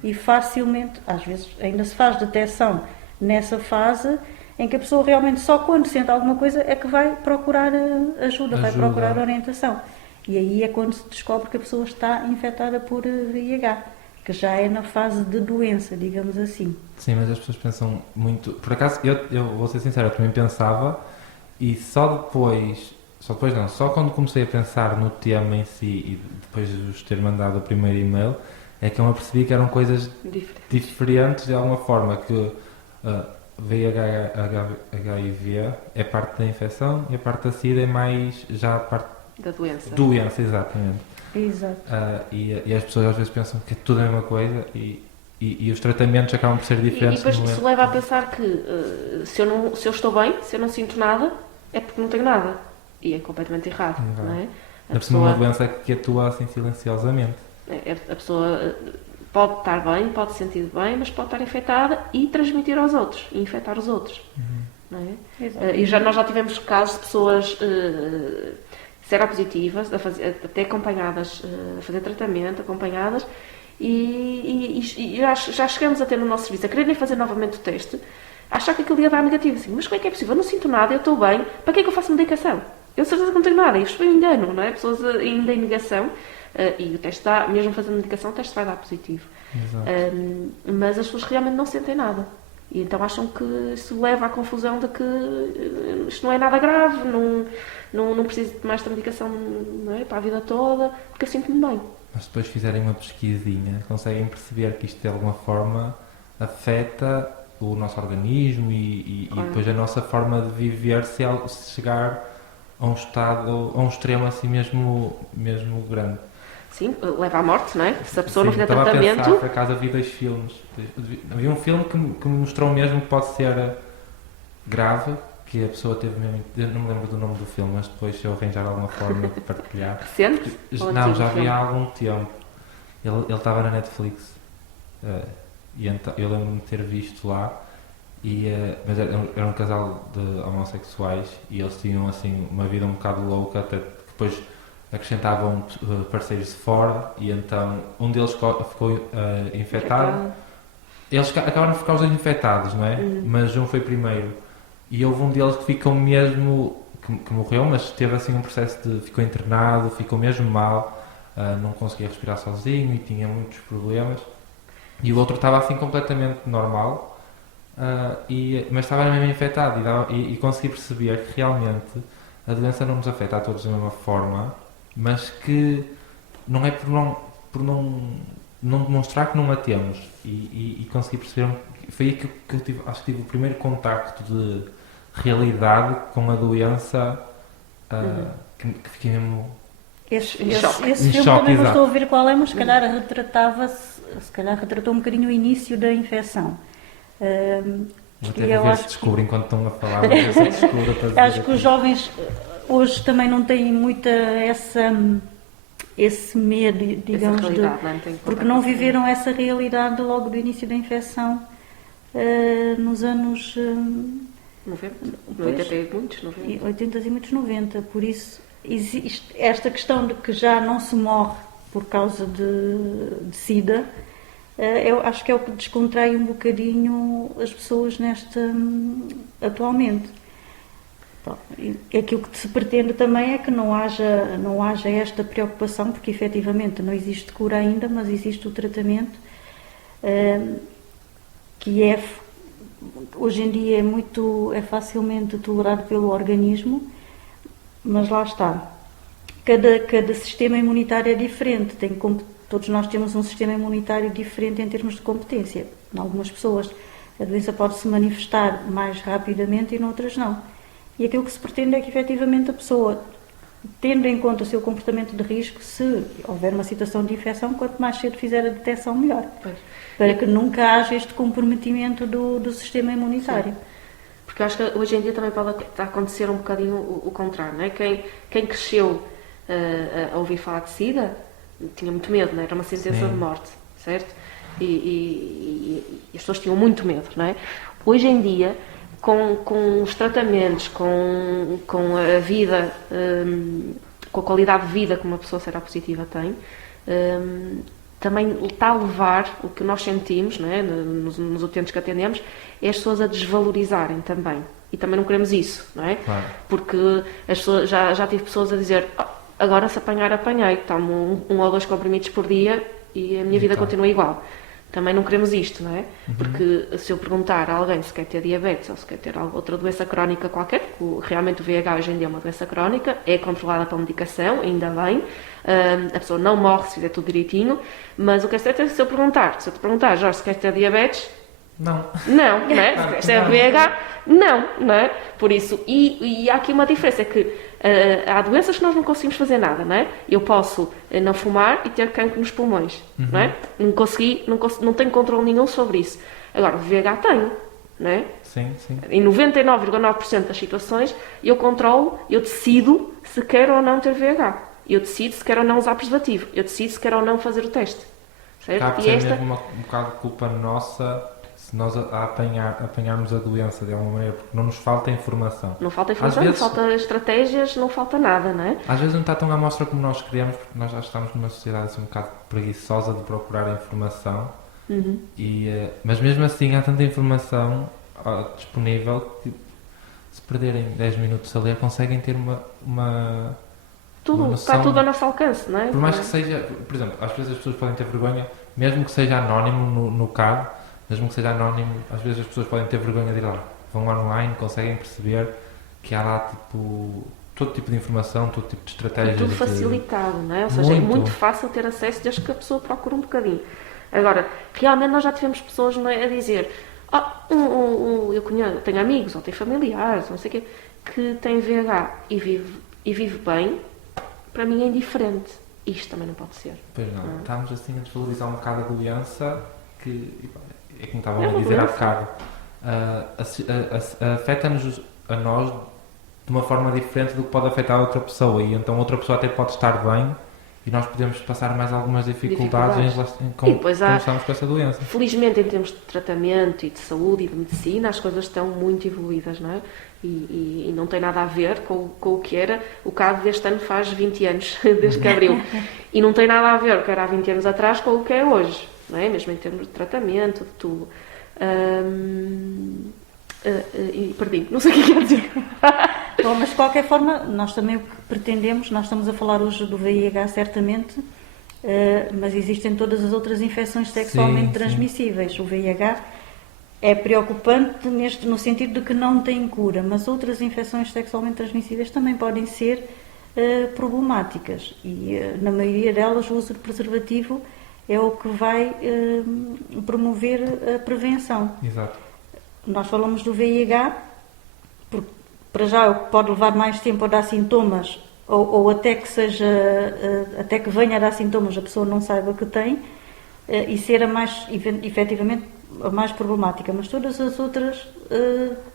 e facilmente, às vezes ainda se faz detecção nessa fase em que a pessoa realmente só quando sente alguma coisa é que vai procurar ajuda, vai procurar orientação. E aí é quando se descobre que a pessoa está infectada por VIH, que já é na fase de doença, digamos assim. Sim, mas as pessoas pensam muito... Por acaso, eu vou ser sincero, eu também pensava e só quando comecei a pensar no tema em si e depois de vos ter mandado o primeiro e-mail, é que eu me apercebi que eram coisas diferentes de alguma forma, que VIH, HIV é parte da infecção e a parte da SIDA é mais já a parte da doença. Doença, exatamente. Exato. E as pessoas às vezes pensam que é tudo a mesma coisa e os tratamentos acabam por ser diferentes. E depois isso leva a pensar que se eu estou bem, se eu não sinto nada, é porque não tenho nada. E é completamente errado, não é? A pessoa uma doença que atua assim silenciosamente. A pessoa pode estar bem, pode se sentir bem, mas pode estar infectada e transmitir aos outros, e infectar os outros. Não é? E nós já tivemos casos de pessoas seropositivas, até acompanhadas, a fazer tratamento, acompanhadas, e já chegamos a ter no nosso serviço, a quererem fazer novamente o teste, achar que aquilo ia dar negativo. Assim, mas como é que é possível? Eu não sinto nada, eu estou bem, para que é que eu faço medicação? Eu certeza que não tenho nada, isto foi um engano, não é? Pessoas ainda em negação, e o teste dá, mesmo fazendo medicação, o teste vai dar positivo. Mas as pessoas realmente não sentem nada. E então acham que isso leva à confusão de que isto não é nada grave, não preciso de mais medicação, não é? Para a vida toda, porque eu sinto-me bem. Mas depois fizerem uma pesquisinha, conseguem perceber que isto de alguma forma afeta o nosso organismo e depois a nossa forma de viver se chegar a um estado, a um extremo assim mesmo grande. Sim, leva à morte, não é? Se a pessoa não fizer tratamento... tratamento... Estava a pensar, por acaso vi 2 filmes. Havia um filme que me mostrou mesmo que pode ser grave, que a pessoa teve mesmo... Eu não me lembro do nome do filme, mas depois se eu arranjar alguma forma de partilhar... Recente? Não, já vi há algum tempo. Ele estava na Netflix. E então, eu lembro-me de ter visto lá Mas era um casal de homossexuais e eles tinham assim uma vida um bocado louca, até que depois acrescentavam parceiros de fora e então um deles ficou infectado. Eles acabaram de ficar os dois infectados, não é? Mas um foi primeiro. E houve um deles que ficou mesmo, que morreu, mas teve assim um processo ficou internado, ficou mesmo mal, não conseguia respirar sozinho e tinha muitos problemas. E o outro estava assim completamente normal, mas estava mesmo infectado e consegui perceber que realmente a doença não nos afeta a todos da mesma forma, mas que não é por não demonstrar que não a temos. E consegui perceber, foi aí que eu tive, acho que tive o primeiro contacto de realidade com a doença, que fiquei mesmo... Esse Em filme choque, também não exato. estou a ver qual é, mas se calhar retratou um bocadinho o início da infecção. Vou E até eu ver acho se que- descubro enquanto estão a falar, mas eu sei que descubro para dizer Acho que os aqui. jovens hoje também não têm muita esse medo, digamos, Essa realidade, não tem porque não viveram essa realidade logo do início da infecção nos anos 90, Pois. 80 e muitos, 90. 80 e muitos 90. Por isso, existe esta questão de que já não se morre por causa de SIDA, eu acho que é o que descontrai um bocadinho as pessoas atualmente. Bom, e aquilo que se pretende também é que não haja esta preocupação, porque efetivamente não existe cura ainda, mas existe o tratamento que hoje em dia é facilmente tolerado pelo organismo, mas lá está. Cada sistema imunitário é diferente, todos nós temos um sistema imunitário diferente em termos de competência. Em algumas pessoas a doença pode se manifestar mais rapidamente e em outras não. E aquilo que se pretende é que efetivamente a pessoa, tendo em conta o seu comportamento de risco, se houver uma situação de infecção, quanto mais cedo fizer a detecção, melhor. Pois. Para que nunca haja este comprometimento do sistema imunitário. Porque eu acho que hoje em dia também pode acontecer um bocadinho o contrário, não é? Quem cresceu a ouvir falar de SIDA tinha muito medo, não é? Era uma sentença Sim. de morte, certo? E as pessoas tinham muito medo, não é? Hoje em dia, com os tratamentos, com a vida, com a qualidade de vida que uma pessoa seropositiva tem, também está a levar o que nós sentimos, não é? nos utentes que atendemos, é as pessoas a desvalorizarem também. E também não queremos isso, não é? Claro. Porque as pessoas, já tive pessoas a dizer agora se apanhar, apanhei, tomo 1 ou 2 comprimidos por dia e a minha vida Então. continua igual. Também não queremos isto, não é? Porque se eu perguntar a alguém se quer ter diabetes ou se quer ter outra doença crónica qualquer, porque realmente o VIH hoje em dia é uma doença crónica, é controlada pela medicação, ainda bem, a pessoa não morre se fizer tudo direitinho, mas o que é certo é que se eu te perguntar, Jorge, se queres ter diabetes, Não. não, não é? Se queres ter VIH, não é? Por isso, e há aqui uma diferença, é que há doenças que nós não conseguimos fazer nada, não é? Eu posso não fumar e ter cancro nos pulmões, não é? Não tenho controle nenhum sobre isso. Agora, o VIH tenho, não é? Sim, sim. Em 99,9% das situações, eu controlo, eu decido se quero ou não ter VIH. Eu decido se quero ou não usar preservativo. Eu decido se quero ou não fazer o teste. Certo? Acaba por E ser esta... mesmo um bocado de culpa nossa se nós apanharmos a doença de alguma maneira, porque não nos falta informação. Não falta informação, Às vezes- não falta estratégias, não falta nada, não é? Às vezes não está tão à mostra como nós queremos, porque nós já estamos numa sociedade assim, um bocado preguiçosa de procurar informação. Mas mesmo assim há tanta informação disponível que se perderem 10 minutos a ler conseguem ter uma Tudo, noção. está tudo ao nosso alcance, não é? Por mais que seja, por exemplo, às vezes as pessoas podem ter vergonha, mesmo que seja anónimo no CAD, mesmo que seja anónimo, às vezes as pessoas podem ter vergonha de ir lá. Vão online, conseguem perceber que há lá tipo, todo tipo de informação, todo tipo de É estratégias. tudo facilitado, não é? Ou seja, é Muito. muito fácil ter acesso desde que a pessoa procure um bocadinho. Agora, realmente nós já tivemos pessoas, não é, a dizer eu tenho amigos ou tenho familiares, não sei o quê, que têm VIH e vive bem, para mim é indiferente. Isto também não pode ser. Pois não, estamos assim a desvalorizar um bocado a doença que, é como estavam É a uma dizer há doença. bocado, afeta-nos a nós de uma forma diferente do que pode afetar a outra pessoa e então outra pessoa até pode estar bem e nós podemos passar mais algumas dificuldades em relação E depois quando estamos com essa doença. Felizmente, em termos de tratamento e de saúde e de medicina, as coisas estão muito evoluídas, não é? E não tem nada a ver com o que era. O CAD deste ano faz 20 anos, desde que abriu. E não tem nada a ver o que era há 20 anos atrás com o que é hoje, não é? Mesmo em termos de tratamento, de tudo. E perdi, não sei o que quer dizer. Bom, mas de qualquer forma, nós também o que pretendemos, nós estamos a falar hoje do VIH certamente, mas existem todas as outras infecções sexualmente transmissíveis. O VIH é preocupante no sentido de que não tem cura, mas outras infecções sexualmente transmissíveis também podem ser problemáticas e na maioria delas o uso de preservativo é o que vai promover a prevenção. Exato. Nós falamos do VIH, porque para já pode levar mais tempo a dar sintomas ou até que seja, até que venha a dar sintomas a pessoa não saiba que tem e ser efetivamente a mais problemática, mas todas as outras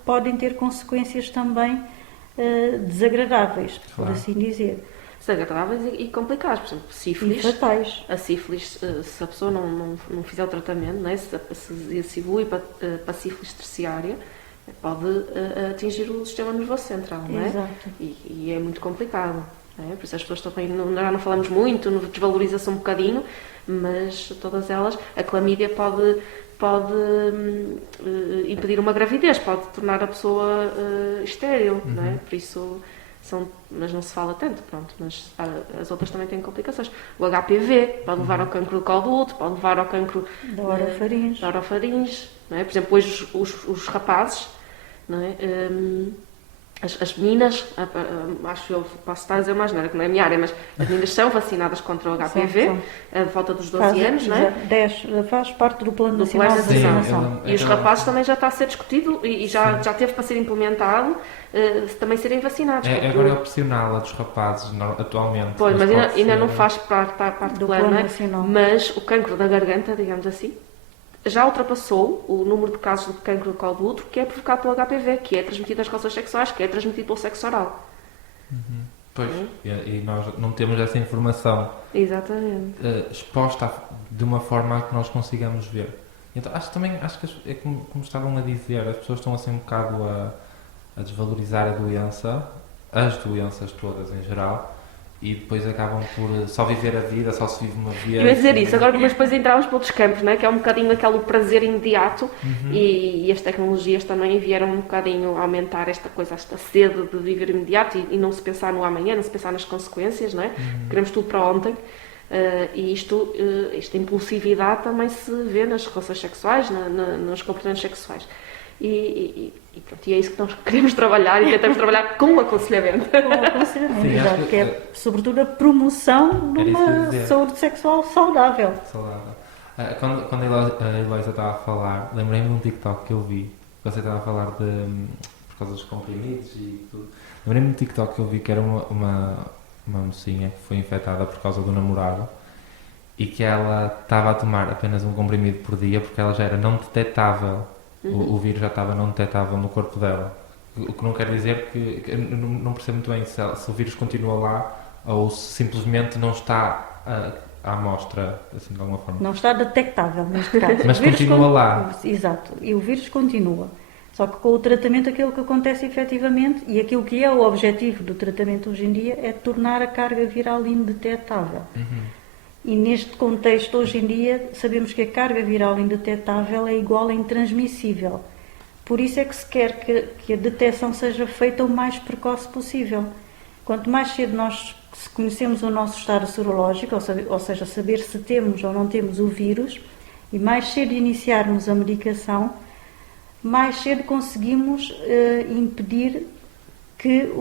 podem ter consequências também desagradáveis, por assim dizer. Desagradáveis e complicadas, por exemplo, sífilis. E fatais. A sífilis, se a pessoa não fizer o tratamento, não é? se evolui para sífilis terciária, pode atingir o sistema nervoso central, não é? Exato. E é muito complicado. Não é? Por isso as pessoas também, não falamos muito, desvaloriza-se um bocadinho, mas todas elas, a clamídia pode impedir uma gravidez, pode tornar a pessoa estéril, não é? Por isso mas não se fala tanto, pronto, mas as outras também têm complicações. O HPV pode levar ao cancro do colo do útero, pode levar ao cancro da orofaringe, não é? Por exemplo, hoje os rapazes, não é? As meninas, acho eu, posso estar a dizer mais, não é que não é a minha área, mas as meninas são vacinadas contra o HPV a volta dos 12 anos, não é? Faz parte do Plano Nacional de Vacinação. E os rapazes também já está a ser discutido e já teve para ser implementado também serem vacinados. Agora é opcional a dos rapazes atualmente. Pois, mas ainda não faz parte do plano, não é? Nacional. Mas o cancro da garganta, digamos assim, já ultrapassou o número de casos de cancro do colo do útero que é provocado pelo HPV, que é transmitido nas relações sexuais, que é transmitido pelo sexo oral. Pois, e nós não temos essa informação exposta de uma forma a que nós consigamos ver. Então, acho que é como estavam a dizer, as pessoas estão assim um bocado a desvalorizar a doença, as doenças todas em geral, e depois acabam por só viver a vida, só se vive uma vida. Eu ia dizer isso, agora mas depois entramos para outros campos, não é? Que é um bocadinho aquele prazer imediato e as tecnologias também vieram um bocadinho aumentar esta coisa, esta sede de viver imediato e não se pensar no amanhã, não se pensar nas consequências, não é? Queremos tudo para ontem. E esta impulsividade também se vê nas relações sexuais, nos comportamentos sexuais. E é isso que nós queremos trabalhar e tentamos trabalhar com o aconselhamento. Com o aconselhamento, sim, exato, que é sobretudo a promoção de uma saúde sexual saudável. Quando a Eloisa estava a falar, lembrei-me de um TikTok que eu vi, você estava a falar por causa dos comprimidos e tudo. Lembrei-me de um TikTok que eu vi que era uma mocinha que foi infectada por causa do namorado e que ela estava a tomar apenas um comprimido por dia porque ela já era não detectável. O vírus já estava não detectável no corpo dela. O que não quer dizer que eu não percebo muito bem se o vírus continua lá ou se simplesmente não está à amostra, assim, de alguma forma. Não está detectável neste caso. Mas continua lá. Exato, e o vírus continua. Só que com o tratamento aquilo que acontece efetivamente e aquilo que é o objetivo do tratamento hoje em dia é tornar a carga viral indetectável. E neste contexto, hoje em dia, sabemos que a carga viral indetectável é igual a intransmissível. Por isso é que se quer que a detecção seja feita o mais precoce possível. Quanto mais cedo nós conhecemos o nosso estado serológico, ou seja, saber se temos ou não temos o vírus, e mais cedo iniciarmos a medicação, mais cedo conseguimos impedir que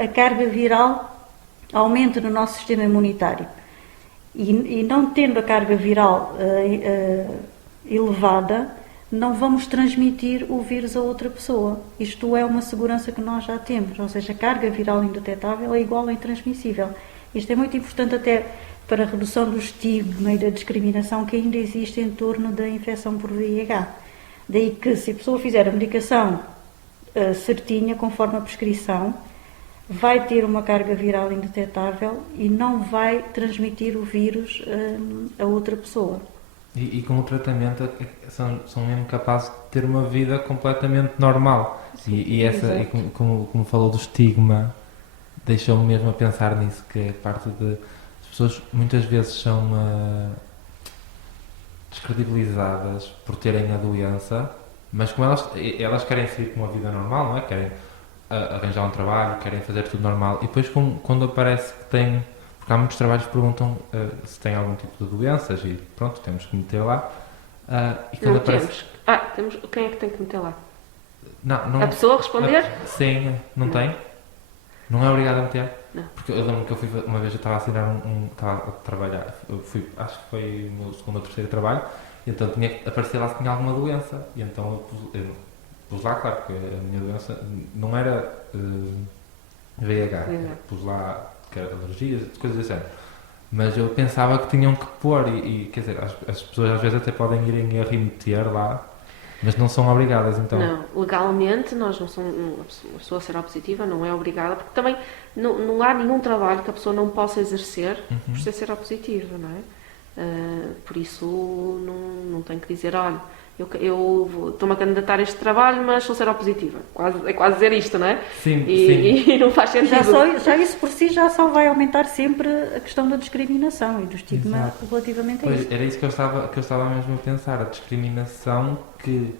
a carga viral aumente no nosso sistema imunitário. E não tendo a carga viral elevada, não vamos transmitir o vírus a outra pessoa. Isto é uma segurança que nós já temos, ou seja, a carga viral indetectável é igual a intransmissível. Isto é muito importante até para a redução do estigma e da discriminação que ainda existe em torno da infecção por VIH. Daí que, se a pessoa fizer a medicação certinha, conforme a prescrição, vai ter uma carga viral indetetável e não vai transmitir o vírus a outra pessoa. E com o tratamento são mesmo capazes de ter uma vida completamente normal. E como falou do estigma, deixou-me mesmo a pensar nisso, que é parte de... As pessoas muitas vezes são descredibilizadas por terem a doença, mas como elas querem seguir com uma vida normal, não é? Querem arranjar um trabalho, querem fazer tudo normal, e depois quando aparece que tem... Porque há muitos trabalhos que perguntam se tem algum tipo de doenças e pronto, temos que meter lá. E quando Não aparece... temos. Quem é que tem que meter lá? Não, A pessoa responder? Sim, não tem? Não é obrigado a meter? Não. Porque eu lembro que eu fui, uma vez eu estava a assinar estava a trabalhar, acho que foi o meu segundo ou terceiro trabalho, e então tinha que aparecer lá se tinha alguma doença. E então eu pus lá, claro, que a minha doença não era VIH, pus lá que era alergias, coisas assim. Mas eu pensava que tinham que pôr, quer dizer, as pessoas às vezes até podem ir a remeter lá, mas não são obrigadas, então. Não, legalmente nós não somos, a pessoa seropositiva não é obrigada, porque também não há nenhum trabalho que a pessoa não possa exercer por ser seropositiva, não é? Por isso não tem que dizer, olha, eu estou-me a candidatar a este trabalho, mas sou seropositiva. É quase dizer isto, não é? Sim, sim. E não faz sentido. Já isso por si já só vai aumentar sempre a questão da discriminação e do estigma. Exato. Relativamente a isso. Era isso que eu estava mesmo a pensar, a discriminação que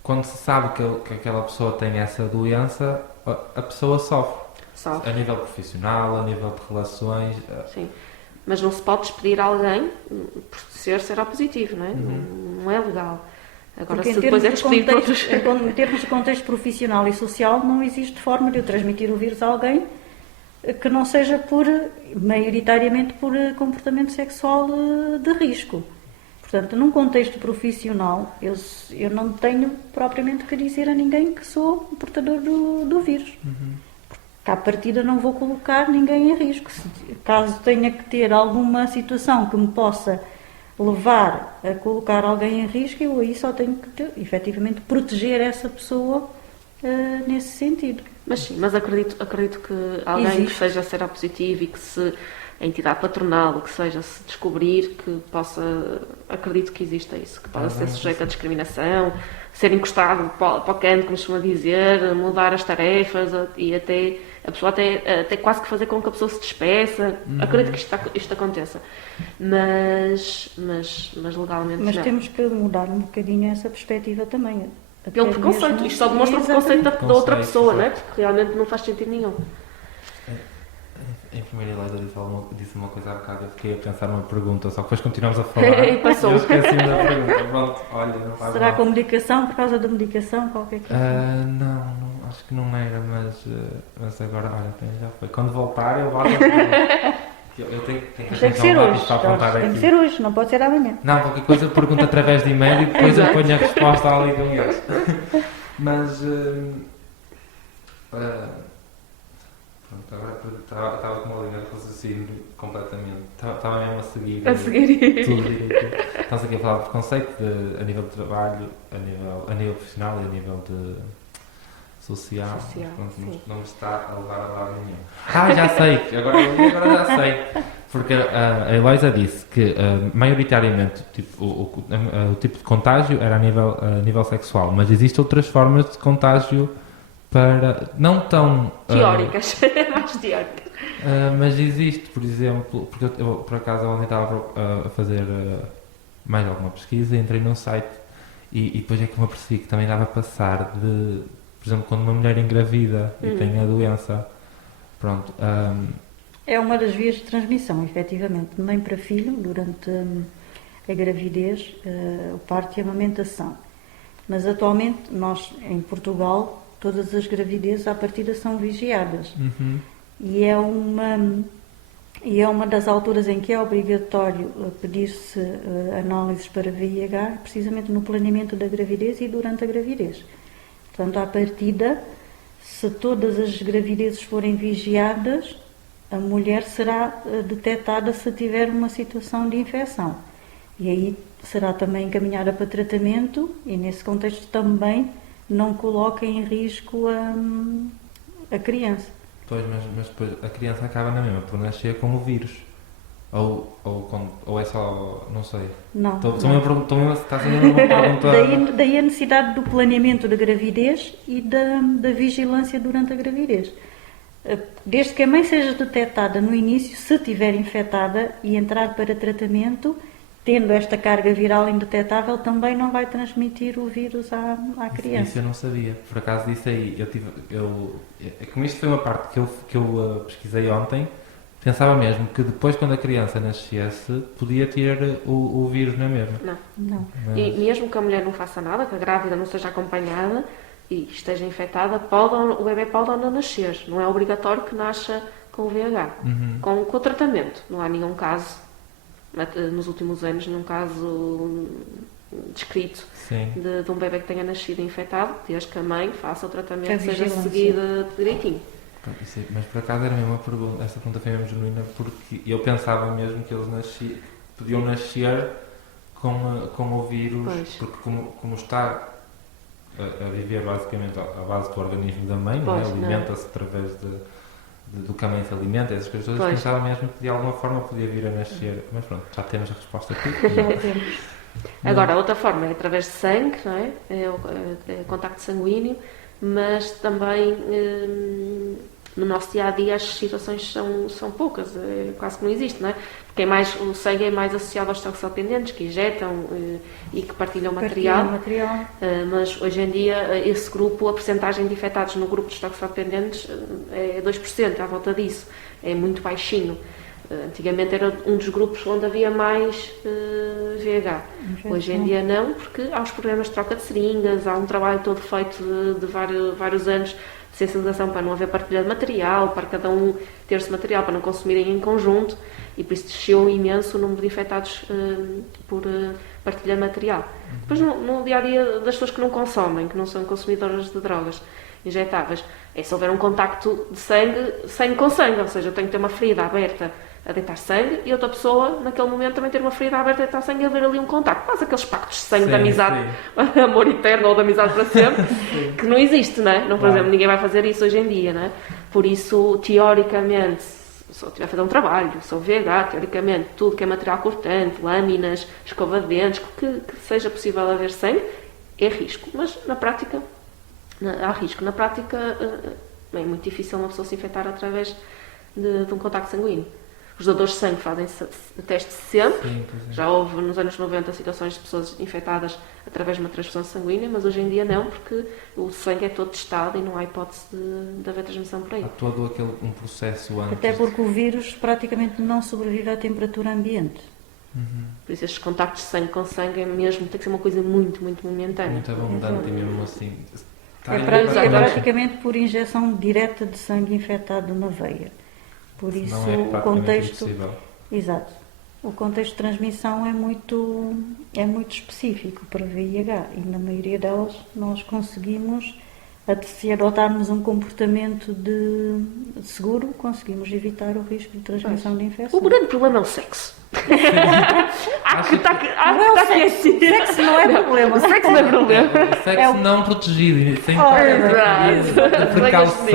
quando se sabe que aquela pessoa tem essa doença, a pessoa sofre. A nível profissional, a nível de relações. Sim. Mas não se pode despedir alguém por ser seropositivo, não é? Não é legal. Agora, porque se depois é despedido por outros... Em termos de contexto profissional e social, não existe forma de eu transmitir o vírus a alguém que não seja maioritariamente por comportamento sexual de risco. Portanto, num contexto profissional, eu não tenho propriamente que dizer a ninguém que sou portador do vírus. Que à partida não vou colocar ninguém em risco. Caso tenha que ter alguma situação que me possa levar a colocar alguém em risco, eu aí só tenho que, efetivamente, proteger essa pessoa nesse sentido. Mas sim, mas acredito que alguém que seja seropositivo e que se a entidade patronal, que seja, se descobrir que possa, acredito que exista isso, que possa ser sujeito a discriminação, ser encostado para o canto, como se costuma dizer, mudar as tarefas e até a pessoa até quase que fazer com que a pessoa se despeça. Acredito que isto aconteça. Mas legalmente Mas não. temos que mudar um bocadinho essa perspectiva também. Pelo preconceito. Isto só demonstra o preconceito da outra pessoa, não é? Porque realmente não faz sentido nenhum. Em primeira Helena disse uma coisa há bocado, eu fiquei a pensar numa pergunta, só que depois continuamos a falar e passou. Eu esqueci-me da pergunta. Pronto, olha, não faz Será mal. com a medicação, por causa da medicação, qualquer coisa? Não, acho que não era, mas agora, olha, já foi. Quando voltar, eu volto a pergunta. Eu tenho que ser hoje, para apontar tem aqui. que ser hoje, não pode ser amanhã. Não, qualquer coisa pergunta através de e-mail e depois eu ponho a resposta ali com eles. Mas pronto, agora estava com uma linha de raciocínio completamente. Estava mesmo a seguir tudo direitinho. Estamos aqui a falar de preconceito a nível de trabalho, a nível profissional e a nível de social. Pronto, não me está a levar a lado nenhum. Já sei, agora já sei. Porque a Eloisa disse que maioritariamente o tipo de contágio era a nível sexual, mas existem outras formas de contágio não tão teóricas, mais teóricas. Mas existe, por exemplo, porque eu por acaso ontem estava a fazer mais alguma pesquisa, entrei num site e depois é que me apercebi que também dava a passar de, por exemplo, quando uma mulher engravida e tem a doença, pronto. É uma das vias de transmissão, efetivamente, mãe para filho, durante a gravidez, o parto e a amamentação. Mas atualmente, nós, em Portugal, todas as gravidezes à partida são vigiadas. E é uma das alturas em que é obrigatório pedir-se análises para VIH, precisamente no planeamento da gravidez e durante a gravidez. Portanto, à partida, se todas as gravidezes forem vigiadas, a mulher será detectada se tiver uma situação de infecção. E aí será também encaminhada para tratamento e, nesse contexto, também não coloca em risco a criança. Pois, mas depois a criança acaba na mesma por nascer com o vírus. Ou é só. Não sei. Não. Estou mesmo a está sendo uma pergunta. Daí a necessidade do planeamento da gravidez e da vigilância durante a gravidez. Desde que a mãe seja detectada no início, se estiver infectada e entrar para tratamento, tendo esta carga viral indetetável, também não vai transmitir o vírus à criança. Isso eu não sabia. Por acaso disso aí, como isto foi uma parte que eu pesquisei ontem, pensava mesmo que depois, quando a criança nascesse, podia ter o vírus na mesma. Não. Mas... E mesmo que a mulher não faça nada, que a grávida não seja acompanhada e esteja infectada, o bebê pode ou não nascer. Não é obrigatório que nasça com o VIH. Com o tratamento. Não há nenhum caso, nos últimos anos, nenhum caso descrito de um bebê que tenha nascido infectado, desde que a mãe faça o tratamento, seja seguida direitinho. Mas por acaso era mesmo uma pergunta, esta pergunta foi mesmo genuína, porque eu pensava mesmo que eles podiam nascer com o vírus, porque como está a viver basicamente à base do organismo da mãe, não é? Alimenta-se através do que a mãe se alimenta, essas coisas todas, pensava mesmo que de alguma forma podia vir a nascer, mas pronto, já temos a resposta aqui. Já temos. Agora, a outra forma é através de sangue, não é? É contacto sanguíneo, mas também no nosso dia-a-dia as situações são poucas, quase que não existe, não é? Porque o sangue é mais associado aos toxopendentes que injetam e que partilham material. Mas hoje em dia esse grupo, a percentagem de infectados no grupo dos toxopendentes é 2%, à volta disso, é muito baixinho. Antigamente era um dos grupos onde havia mais VIH. Hoje em dia não, porque há os programas de troca de seringas, há um trabalho todo feito de vários anos de sensibilização para não haver partilha de material, para cada um ter esse material, para não consumirem em conjunto, e por isso desceu imenso o número de infectados por partilha de material. Depois no dia-a-dia das pessoas que não consomem, que não são consumidoras de drogas injetáveis, é se houver um contacto de sangue com sangue, ou seja, eu tenho que ter uma ferida aberta a deitar sangue e outra pessoa, naquele momento, também ter uma ferida aberta a deitar sangue e haver ali um contacto. Faz aqueles pactos de sangue, de amizade, amor eterno ou de amizade para sempre, que não existe, não é? Não, por exemplo, ninguém vai fazer isso hoje em dia, não é? Por isso, teoricamente, se eu estiver a fazer um trabalho, se eu VIH, teoricamente, tudo que é material cortante, lâminas, escova de dentes, que seja possível haver sangue, é risco. Mas, na prática, há risco. Na prática, é muito difícil uma pessoa se infectar através de um contacto sanguíneo. Os doadores de sangue fazem testes sempre. Já houve nos anos 90 situações de pessoas infectadas através de uma transfusão sanguínea, mas hoje em dia não, porque o sangue é todo testado e não há hipótese de haver transmissão por aí. Há todo um processo antes. Até porque o vírus praticamente não sobrevive à temperatura ambiente. Por isso estes contactos de sangue com sangue tem que ser uma coisa muito, muito momentânea. Muito abundante e mesmo assim. É praticamente por injeção direta de sangue infectado na veia. Por isso o contexto, exato, o contexto de transmissão é muito específico para VIH e na maioria delas nós conseguimos, se adotarmos um comportamento de seguro, conseguimos evitar o risco de transmissão de infecção. O grande problema é o sexo. Sexo não é problema. O sexo não é problema. O sexo não protegido, sem precaução.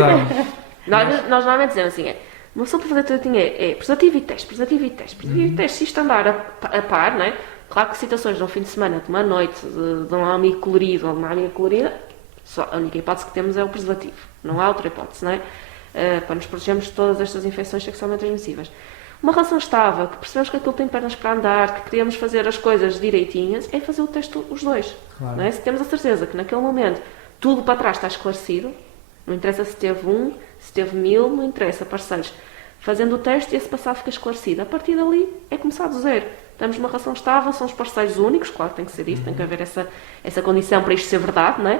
Nós normalmente dizemos assim, uma pessoa para fazer tudo é preservativo e teste, preservativo e teste, preservativo e teste. Se isto andar a par, não é? Claro que situações de um fim de semana, de uma noite, de um amigo colorido ou de uma amiga colorida, a única hipótese que temos é o preservativo. Não há outra hipótese, não é? Para nos protegermos de todas estas infecções sexualmente transmissíveis. Uma relação estável, que percebemos que aquilo tem pernas para andar, que queremos fazer as coisas direitinhas, é fazer o teste os dois. Claro. Não é? Se temos a certeza que naquele momento tudo para trás está esclarecido, não interessa se teve 1, se teve 1000, não interessa, parceiros. Fazendo o teste, esse passado fica esclarecido. A partir dali, é começar do zero. Estamos numa relação estável, são os parceiros únicos, claro que tem que ser isso, tem que haver essa condição para isto ser verdade, não é?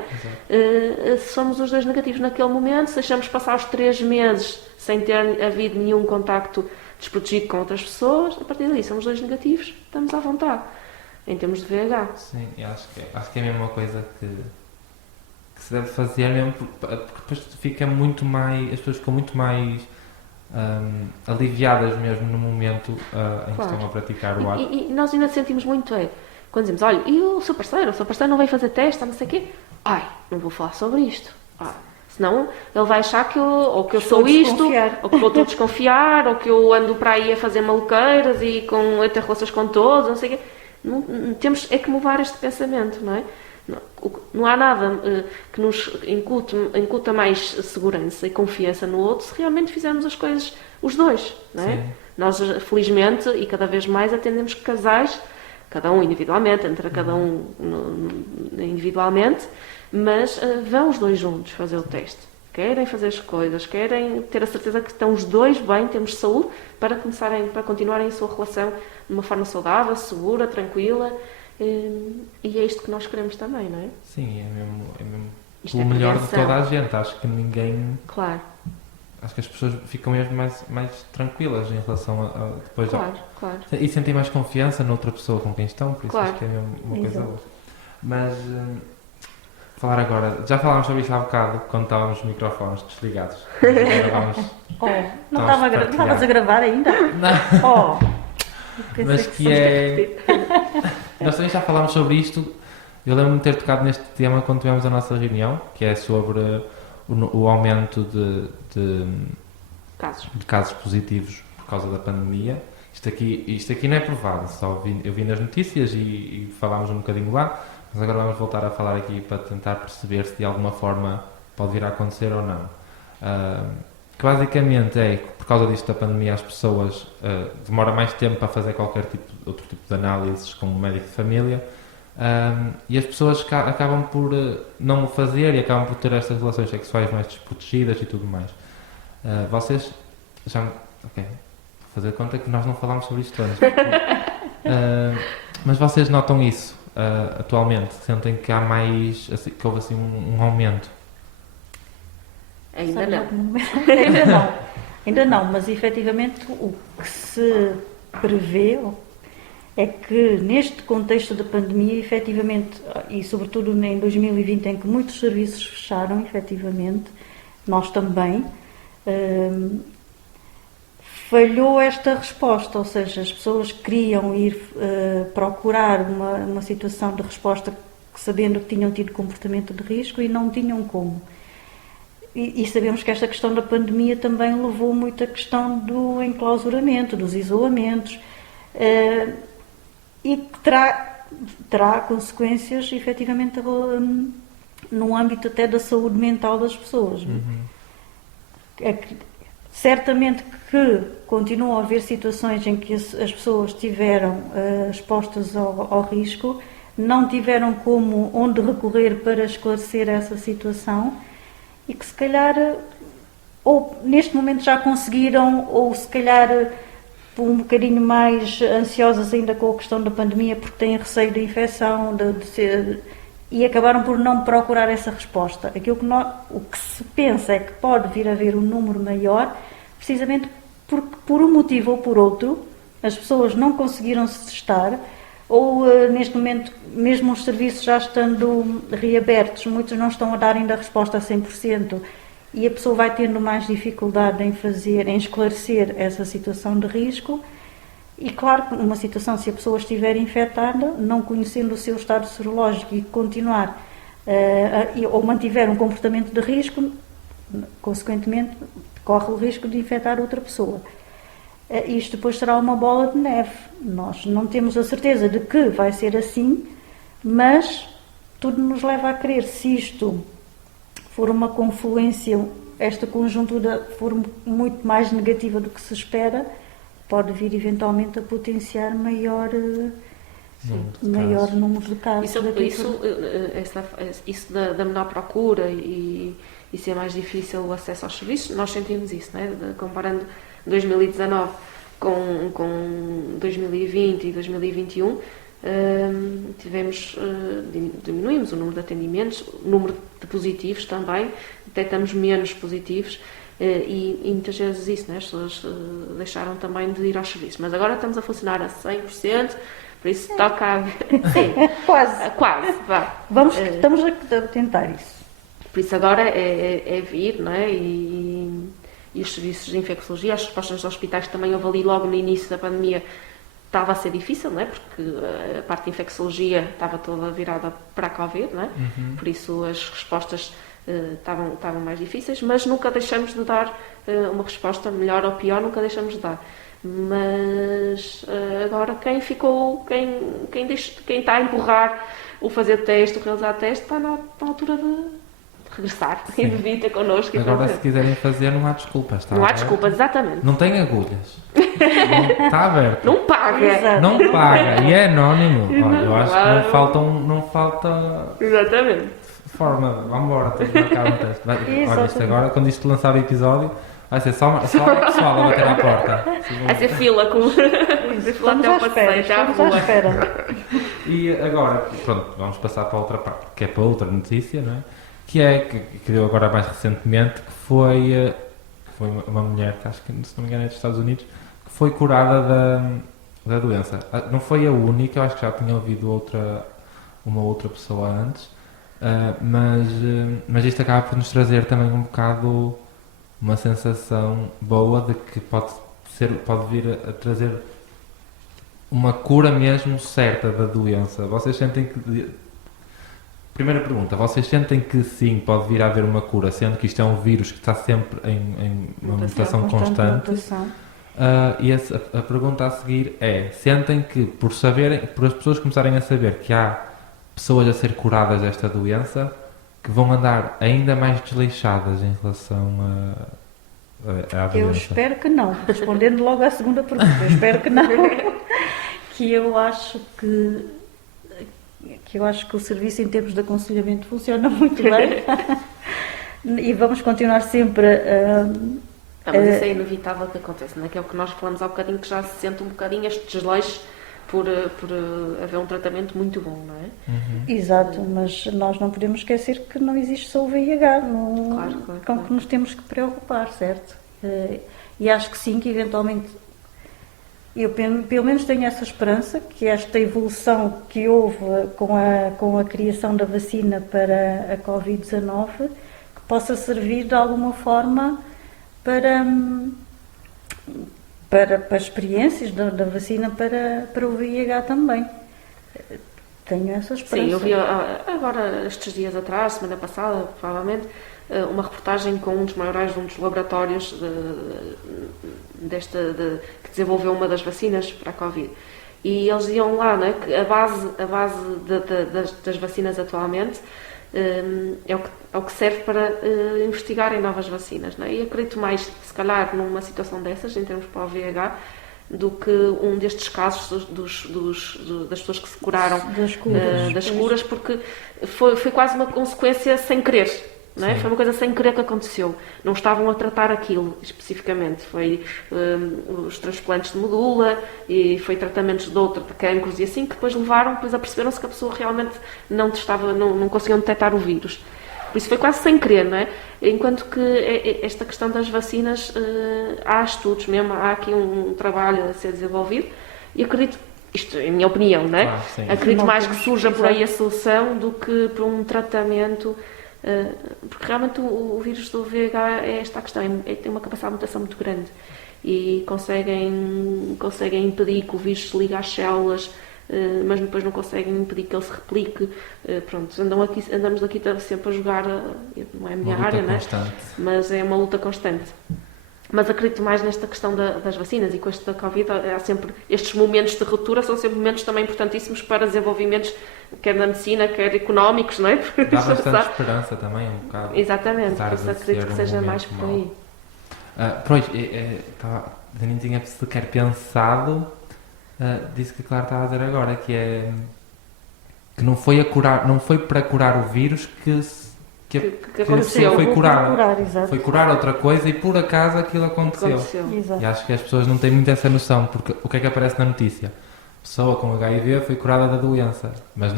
Se somos os dois negativos naquele momento, se deixamos passar os 3 meses sem ter havido nenhum contacto desprotegido com outras pessoas, a partir daí somos dois negativos, estamos à vontade, em termos de VIH. Sim, eu acho que é mesmo uma coisa que se deve fazer mesmo, porque depois fica muito mais, as pessoas ficam muito mais aliviadas mesmo no momento em que estão a praticar o ato. E nós ainda sentimos muito, quando dizemos, olha, e o seu parceiro não veio fazer teste, não sei o quê, não vou falar sobre isto. Senão ele vai achar que eu Estou sou a isto, desconfiar. ou que vou desconfiar, ou que eu ando para aí a fazer maluqueiras e a ter relações com todos, não sei o quê. Temos é que mudar este pensamento, não é? Não há nada que nos incuta mais segurança e confiança no outro se realmente fizermos as coisas os dois, não é? Sim. Nós, felizmente, e cada vez mais, atendemos casais, cada um individualmente, entra cada um individualmente, mas vão os dois juntos fazer o teste. Querem fazer as coisas, querem ter a certeza que estão os dois bem, temos saúde, para continuarem a sua relação de uma forma saudável, segura, tranquila. E é isto que nós queremos também, não é? Sim, é mesmo Isto o é melhor de prevenção. toda a gente. Acho que ninguém... Claro, Acho que as pessoas ficam mesmo mais tranquilas em relação a depois... claro. E sentem mais confiança noutra pessoa com quem estão, por isso Claro. acho que é mesmo uma coisa Exato. boa. Mas, falar agora... Já falámos sobre isto há bocado, quando estávamos os microfones desligados. Agora vamos... Oh, não Estamos estavas partilhar. a gravar ainda? Não. Oh, pensei Mas que é... Nós também já falámos sobre isto. Eu lembro-me de ter tocado neste tema quando tivemos a nossa reunião, que é sobre o aumento de casos positivos por causa da pandemia. Isto aqui não é provado, eu vi nas notícias e falámos um bocadinho lá, mas agora vamos voltar a falar aqui para tentar perceber se de alguma forma pode vir a acontecer ou não. Que basicamente é que por causa disto da pandemia as pessoas demoram mais tempo para fazer outro tipo de análises como médico de família, e as pessoas acabam por não o fazer e acabam por ter estas relações sexuais mais desprotegidas e tudo mais. Vocês já... Ok, vou fazer conta que nós não falámos sobre isto antes. Mas vocês notam isso atualmente? Sentem que há mais... que houve assim um aumento? Ainda não. Ainda não, mas efetivamente o que se prevê é que neste contexto da pandemia, efetivamente, e sobretudo em 2020, em que muitos serviços fecharam, efetivamente, nós também, falhou esta resposta, ou seja, as pessoas queriam ir procurar uma situação de resposta sabendo que tinham tido comportamento de risco e não tinham como. E sabemos que esta questão da pandemia também levou muito a questão do enclausuramento, dos isolamentos, e que terá consequências, efetivamente, no âmbito até da saúde mental das pessoas. Certamente que continuam a haver situações em que as pessoas estiveram expostas ao risco, não tiveram onde recorrer para esclarecer essa situação, e que se calhar, ou neste momento já conseguiram, ou se calhar um bocadinho mais ansiosas ainda com a questão da pandemia, porque têm receio da infecção, e acabaram por não procurar essa resposta. O que se pensa é que pode vir a haver um número maior, precisamente porque, por um motivo ou por outro, as pessoas não conseguiram se testar, ou neste momento, mesmo os serviços já estando reabertos, muitos não estão a dar ainda a resposta a 100%, e a pessoa vai tendo mais dificuldade em esclarecer essa situação de risco. E claro, uma situação, se a pessoa estiver infectada, não conhecendo o seu estado serológico e continuar, ou mantiver um comportamento de risco, consequentemente, corre o risco de infectar outra pessoa. Isto depois será uma bola de neve. Nós não temos a certeza de que vai ser assim, mas tudo nos leva a crer. Se isto for uma confluência, esta conjuntura for muito mais negativa do que se espera, pode vir eventualmente a potenciar maior número de casos. Isso da menor procura e ser mais difícil o acesso aos serviços, nós sentimos isso, não é? Comparando 2019 com 2020 e 2021, diminuímos o número de atendimentos, o número de positivos também, detectamos menos positivos, e muitas vezes isso, não é? As pessoas deixaram também de ir aos serviços, mas agora estamos a funcionar a 100%, por isso toca a... Sim, quase, vá. Estamos a tentar isso. Por isso agora é vir, não é? E os serviços de infectologia, as respostas dos hospitais também houve ali logo no início da pandemia, estava a ser difícil, não é? Porque a parte de infectologia estava toda virada para a Covid, não é? Por isso as respostas estavam mais difíceis, mas nunca deixamos de dar uma resposta, melhor ou pior, nunca deixamos de dar. Mas agora quem está a empurrar o fazer teste, o realizar teste, está na altura de regressar e de vir ter connosco. Agora, se quiserem fazer, não há desculpas. Está não há aberto. desculpas, exatamente. Não tem agulhas. Não, está aberto. Não paga. Exato. Não paga. E é anónimo. Olha, eu acho Claro. que não falta Exatamente. forma. Vamos embora, temos de marcar um teste. Olha, isto Exatamente. agora, quando isto lançar o episódio, vai ser só o pessoal a bater à porta. Vai ser fila com. Vai ser fila Estamos até à o espera, passeio, até à estamos à rua. espera. E agora, pronto, vamos passar para outra parte, que é para outra notícia, não é? Que deu agora mais recentemente, que foi uma mulher, que acho que, se não me engano, é dos Estados Unidos, que foi curada da doença. Não foi a única, eu acho que já tinha ouvido uma outra pessoa antes, mas isto acaba por nos trazer também um bocado uma sensação boa de que pode vir a trazer uma cura mesmo certa da doença. Vocês sentem que... Primeira pergunta, vocês sentem que sim, pode vir a haver uma cura, sendo que isto é um vírus que está sempre em uma mutação constante? Mutação. E a pergunta a seguir é, sentem que por as pessoas começarem a saber que há pessoas a ser curadas desta doença, que vão andar ainda mais desleixadas em relação à doença? Eu espero que não. Respondendo logo à segunda pergunta, eu espero que não. Que eu acho que o serviço em termos de aconselhamento funciona muito bem. E vamos continuar sempre Mas isso é inevitável que aconteça, não é? Que é o que nós falamos há bocadinho, que já se sente um bocadinho este desleixo por haver um tratamento muito bom, não é? Uhum. Exato, mas nós não podemos esquecer que não existe só o VIH, com que nos temos que preocupar, certo? E acho que sim, que eventualmente, eu pelo menos tenho essa esperança, que esta evolução que houve com a criação da vacina para a Covid-19, que possa servir de alguma forma para experiências da vacina para o VIH também. Tenho essa esperança. Sim, eu vi agora, estes dias atrás, semana passada, provavelmente, uma reportagem com um dos maiores de um dos laboratórios que desenvolveu uma das vacinas para a Covid. E eles diziam lá, né, que a base das vacinas atualmente é o que serve para investigar em novas vacinas. Né? E acredito mais, se calhar, numa situação dessas, em termos para o VIH, do que um destes casos das pessoas que se curaram das curas, porque foi quase uma consequência sem querer. Não é? Foi uma coisa sem querer que aconteceu. Não estavam a tratar aquilo especificamente. Foi os transplantes de medula e foi tratamentos de cancros e assim, que depois aperceberam-se que a pessoa realmente não conseguiam detectar o vírus. Por isso foi quase sem querer, não é? Enquanto que esta questão das vacinas, há estudos mesmo, há aqui um trabalho a ser desenvolvido e acredito, isto é a minha opinião, não é? Acredito mais que surja por aí a solução do que por um tratamento. Porque realmente o vírus do VIH é esta questão, tem uma capacidade de mutação muito grande e conseguem impedir que o vírus se ligue às células, mas depois não conseguem impedir que ele se replique. Pronto, andamos aqui sempre a jogar, não é a minha área, né? Mas é uma luta constante. Mas acredito mais nesta questão das vacinas, e com esta Covid há sempre estes momentos de ruptura, são sempre momentos também importantíssimos para desenvolvimentos, quer na medicina, quer económicos, não é? Dá bastante esperança também, um bocado. Exatamente, por isso acredito que seja mais por aí. Pois, nem tinha sequer pensado, disse que a Clara estava a dizer agora, que não foi para curar o vírus que aconteceu. Foi curar outra coisa e por acaso aquilo aconteceu. E acho que as pessoas não têm muito essa noção, porque o que é que aparece na notícia? A pessoa com HIV foi curada da doença, mas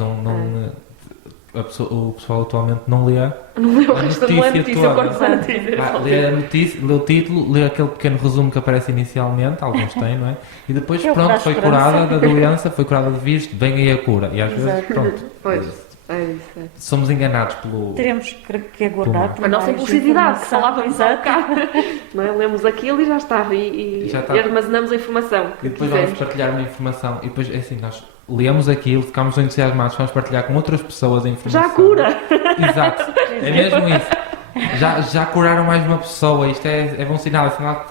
o pessoal atualmente não lê a notícia toda. Lê o título, lê aquele pequeno resumo que aparece inicialmente, alguns têm, não é? E depois, pronto, foi curada da doença, foi curada de vírus, vem aí a cura. E às vezes, pronto. Somos enganados pelo... Teremos que aguardar por a nossa impulsividade, que falávamos há bocado. Não é? Lemos aquilo e já está. E armazenamos a informação. E depois vamos partilhar uma informação. E depois, é assim, nós lemos aquilo, ficamos entusiasmados, vamos partilhar com outras pessoas a informação. Já a cura! Exato. É mesmo isso. já curaram mais uma pessoa, isto é bom sinal, é sinal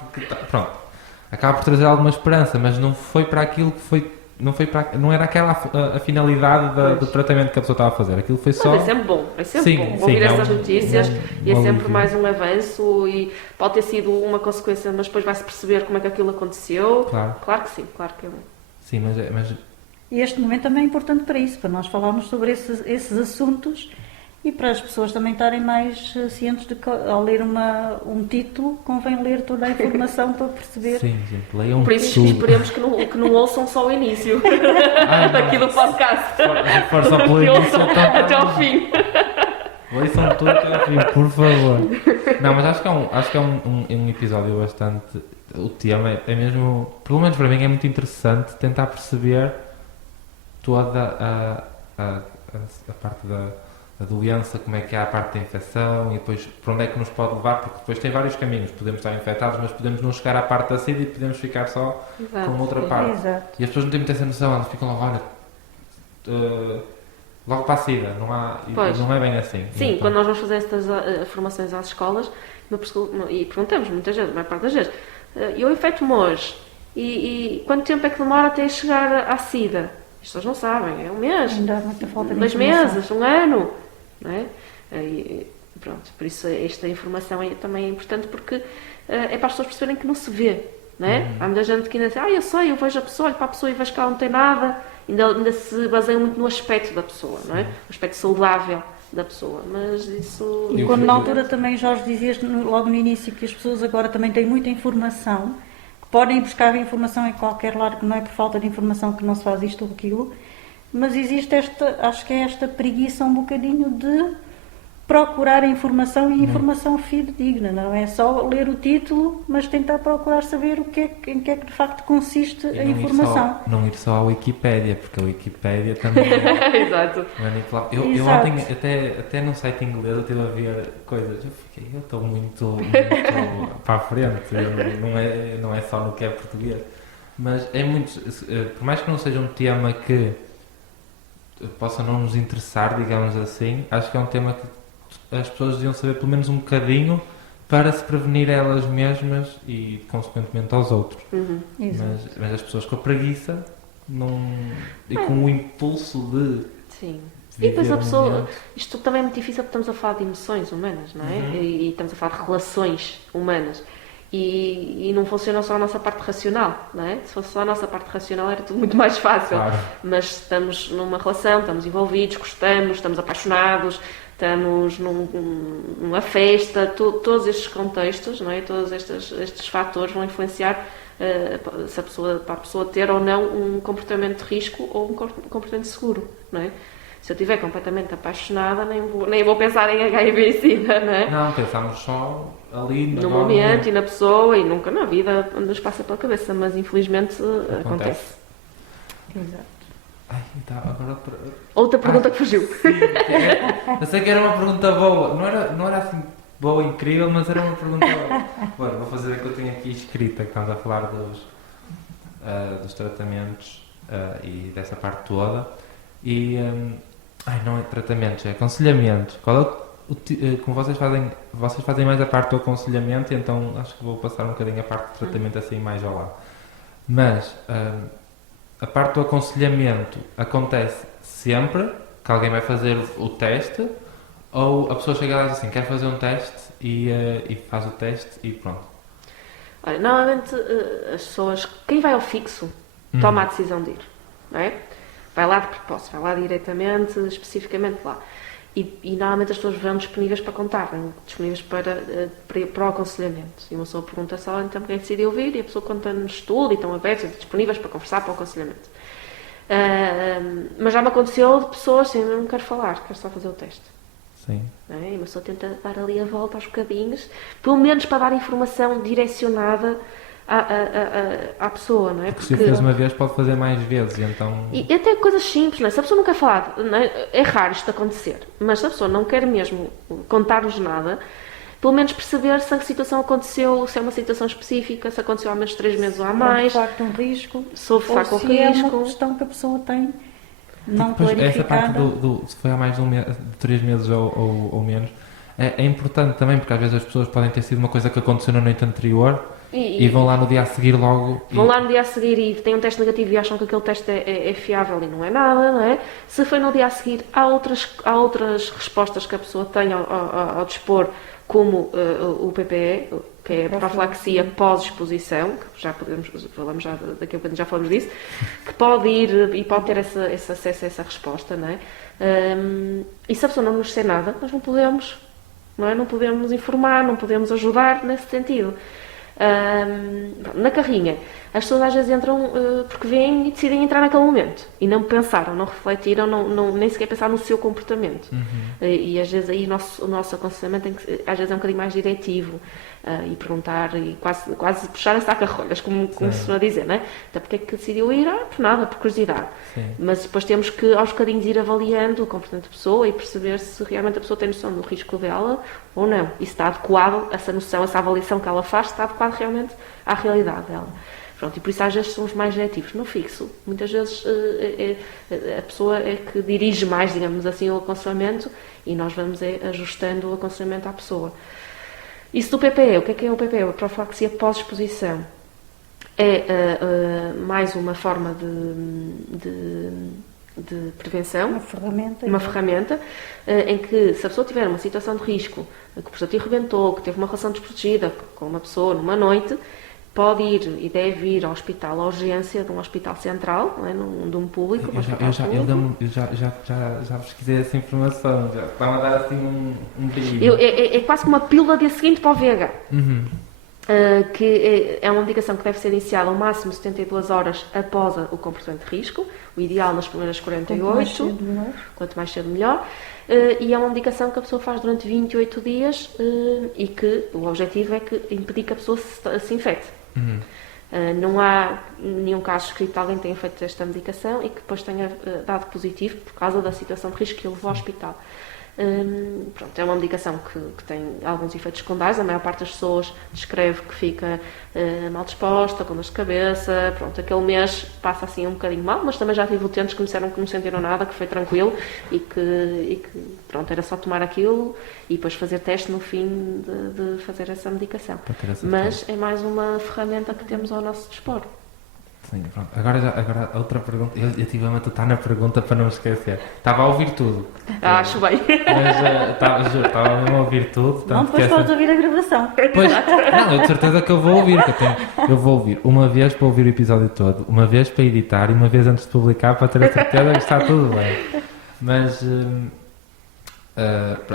pronto, acaba por trazer alguma esperança, mas não foi para aquilo que foi, não era aquela a finalidade do tratamento que a pessoa estava a fazer, aquilo foi só... Mas é sempre bom, ouvir essas notícias e é sempre alívio. mais um avanço e pode ter sido uma consequência, mas depois vai-se perceber como é que aquilo aconteceu. Claro que sim, claro que é bom. Sim, mas E este momento também é importante para isso, para nós falarmos sobre esses assuntos e para as pessoas também estarem mais cientes de que ao ler um título convém ler toda a informação para perceber. sim, gente, leiam Por isso tudo. esperemos que não ouçam só o início aqui do podcast. Se for só pelo Que início, ouçam então- até ao fim. Leiam tudo até ao fim, por favor. Não, mas acho que é um episódio bastante... O tema é mesmo, pelo menos para mim, é muito interessante tentar perceber toda a parte da doença, como é que é a parte da infecção e depois para onde é que nos pode levar, porque depois tem vários caminhos. Podemos estar infectados, mas podemos não chegar à parte da SIDA e podemos ficar só Exato, com outra sim. parte. Exato. E as pessoas não têm muita essa noção, elas ficam logo, olha, logo para a SIDA, Pois. não é bem assim. Sim, Então, quando nós vamos fazer estas formações às escolas e perguntamos muitas vezes, a maior parte das vezes, eu infecto-me hoje e quanto tempo é que demora até chegar à SIDA? As pessoas não sabem, é um mês, Ainda há muita falta de 2 informação. meses, um ano, não é? E pronto, por isso esta informação também é importante porque é para as pessoas perceberem que não se vê, não é? Há muita gente que ainda diz, eu vejo a pessoa, olho para a pessoa e vejo que ela não tem nada, ainda se baseia muito no aspecto da pessoa, não é? O aspecto saudável da pessoa, mas isso... E quando na altura também, Jorge, dizias logo no início que as pessoas agora também têm muita informação, que podem ir buscar informação em qualquer lado, que não é por falta de informação que não se faz isto ou aquilo, mas existe acho que é esta preguiça um bocadinho de procurar a informação e informação fidedigna, não é só ler o título, mas tentar procurar saber em que é que de facto consiste a informação. Não ir só à Wikipédia, porque a Wikipédia também é Exato. manipulável. Eu Exato. ontem, até num site inglês, eu estive a ver coisas, eu estou muito para a frente, não é só no que é português, mas é muito, por mais que não seja um tema que possa não nos interessar, digamos assim, acho que é um tema que as pessoas deviam saber pelo menos um bocadinho para se prevenir elas mesmas e, consequentemente, aos outros. Exato. Mas as pessoas com a preguiça e com o impulso de Sim. E depois viver a o pessoa... momento. Isto também é muito difícil porque estamos a falar de emoções humanas, não é? E estamos a falar de relações humanas. E não funciona só a nossa parte racional, não é? Se fosse só a nossa parte racional era tudo muito mais fácil. Claro. Mas estamos numa relação, estamos envolvidos, gostamos, estamos apaixonados, estamos numa festa, todos estes contextos, não é? Todos estes fatores vão influenciar para a pessoa ter ou não um comportamento de risco ou um comportamento seguro, não é? Se eu estiver completamente apaixonada, nem vou pensar em HIV e SIDA, não é? Não, pensamos só ali No momento e na pessoa e nunca na vida nos passa pela cabeça, mas infelizmente acontece. Exato. Ai, então, agora... Outra pergunta que fugiu. Sim, eu sei que era uma pergunta boa. Não era assim boa, incrível, mas era uma pergunta boa. Bom, vou fazer a que eu tenho aqui escrita, que estamos a falar dos tratamentos e dessa parte toda. E... não é tratamentos, é aconselhamento. Qual é como vocês fazem mais a parte do aconselhamento, então acho que vou passar um bocadinho a parte do tratamento assim mais ao lado. Mas a parte do aconselhamento acontece sempre que alguém vai fazer o teste, ou a pessoa chega lá e diz assim, quer fazer um teste e faz o teste e pronto. Olha, normalmente as pessoas, quem vai ao fixo, toma a decisão de ir, não é? Vai lá de propósito, vai lá diretamente, especificamente lá. E normalmente as pessoas vão disponíveis para contar, vão disponíveis para o aconselhamento. E uma pessoa pergunta só, então quem decidiu vir, e a pessoa conta-nos tudo, e estão abertos, disponíveis para conversar para o aconselhamento. Mas já me aconteceu de pessoas assim, eu não quero falar, quero só fazer o teste. Sim. Não é? E uma pessoa tenta dar ali a volta aos bocadinhos, pelo menos para dar informação direcionada à pessoa, não é? Porque se o fez uma vez pode fazer mais vezes, então... E até coisas simples, não é? Se a pessoa não quer falar, não é raro isto acontecer, mas se a pessoa não quer mesmo contar-nos nada, pelo menos perceber se a situação aconteceu, se é uma situação específica, se aconteceu há menos de 3 meses ou há mais, Se é de facto um risco, se houve de ou facto um se é uma risco. questão que a pessoa tem não Depois, essa parte clarificada. se foi há mais de 3 meses ou menos, é importante também, porque às vezes as pessoas podem ter sido uma coisa que aconteceu na noite anterior e vão lá no dia a seguir logo. Vão lá no dia a seguir e têm um teste negativo e acham que aquele teste é fiável e não é nada, não é? Se foi no dia a seguir, há outras respostas que a pessoa tem ao dispor, como o PPE, que é a profilaxia pós-exposição, que daqui a pouco já falamos disso, que pode ir e pode ter esse acesso a essa resposta, não é? E se a pessoa não nos disser nada, nós não podemos, não é? Não podemos informar, não podemos ajudar nesse sentido. Na carrinha, as pessoas às vezes entram porque vêm e decidem entrar naquele momento e não pensaram, não refletiram, nem sequer pensaram no seu comportamento. E às vezes aí o nosso aconselhamento às vezes é um bocadinho mais diretivo e perguntar e quase puxar a saca-rolhas, como se costuma dizer, não é? Então, porque é que decidiu ir? Por nada, por curiosidade. Sim. Mas depois temos que aos bocadinhos ir avaliando o comportamento da pessoa e perceber se realmente a pessoa tem noção do risco dela ou não. E se está adequado, essa noção, essa avaliação que ela faz, está adequado realmente à realidade dela. Pronto, e por isso às vezes somos mais diretivos. No fixo, muitas vezes a pessoa é que dirige mais, digamos assim, o aconselhamento e nós vamos ajustando o aconselhamento à pessoa. Isso do PPE, o que é o PPE? A profilaxia pós-exposição. É mais uma forma de prevenção. Uma ferramenta em que, se a pessoa tiver uma situação de risco, que o prestativo rebentou, que teve uma relação desprotegida com uma pessoa numa noite, pode ir e deve ir ao hospital, à urgência de um hospital central, não é? de um público. Eu já pesquisei essa informação, já estava a dar assim um brilho. É quase como uma pílula dia seguinte para o VH. Que é uma medicação que deve ser iniciada ao máximo 72 horas após o comportamento de risco, o ideal nas primeiras 48, quanto mais cedo melhor, e é uma medicação que a pessoa faz durante 28 dias e que o objetivo é impedir que a pessoa se infecte. Não há nenhum caso escrito de alguém que tenha feito esta medicação e que depois tenha dado positivo por causa da situação de risco que o levou ao hospital. Pronto, é uma medicação que tem alguns efeitos secundários. A maior parte das pessoas descreve que fica mal disposta, com dor de cabeça. Pronto, aquele mês passa assim um bocadinho mal, mas também já tive utentes que me disseram que não sentiram nada, que foi tranquilo e que pronto, era só tomar aquilo e depois fazer teste no fim de fazer essa medicação. Mas é mais uma ferramenta que temos ao nosso dispor. Sim, pronto. Agora outra pergunta. Eu tive a matutar na pergunta para não me esquecer. Estava a ouvir tudo. Acho bem. Mas estava mesmo a ouvir tudo. Não, depois podes ouvir a gravação. Pois, não, eu de certeza que eu vou ouvir. Eu vou ouvir uma vez para ouvir o episódio todo, uma vez para editar e uma vez antes de publicar para ter a certeza que está tudo bem. Mas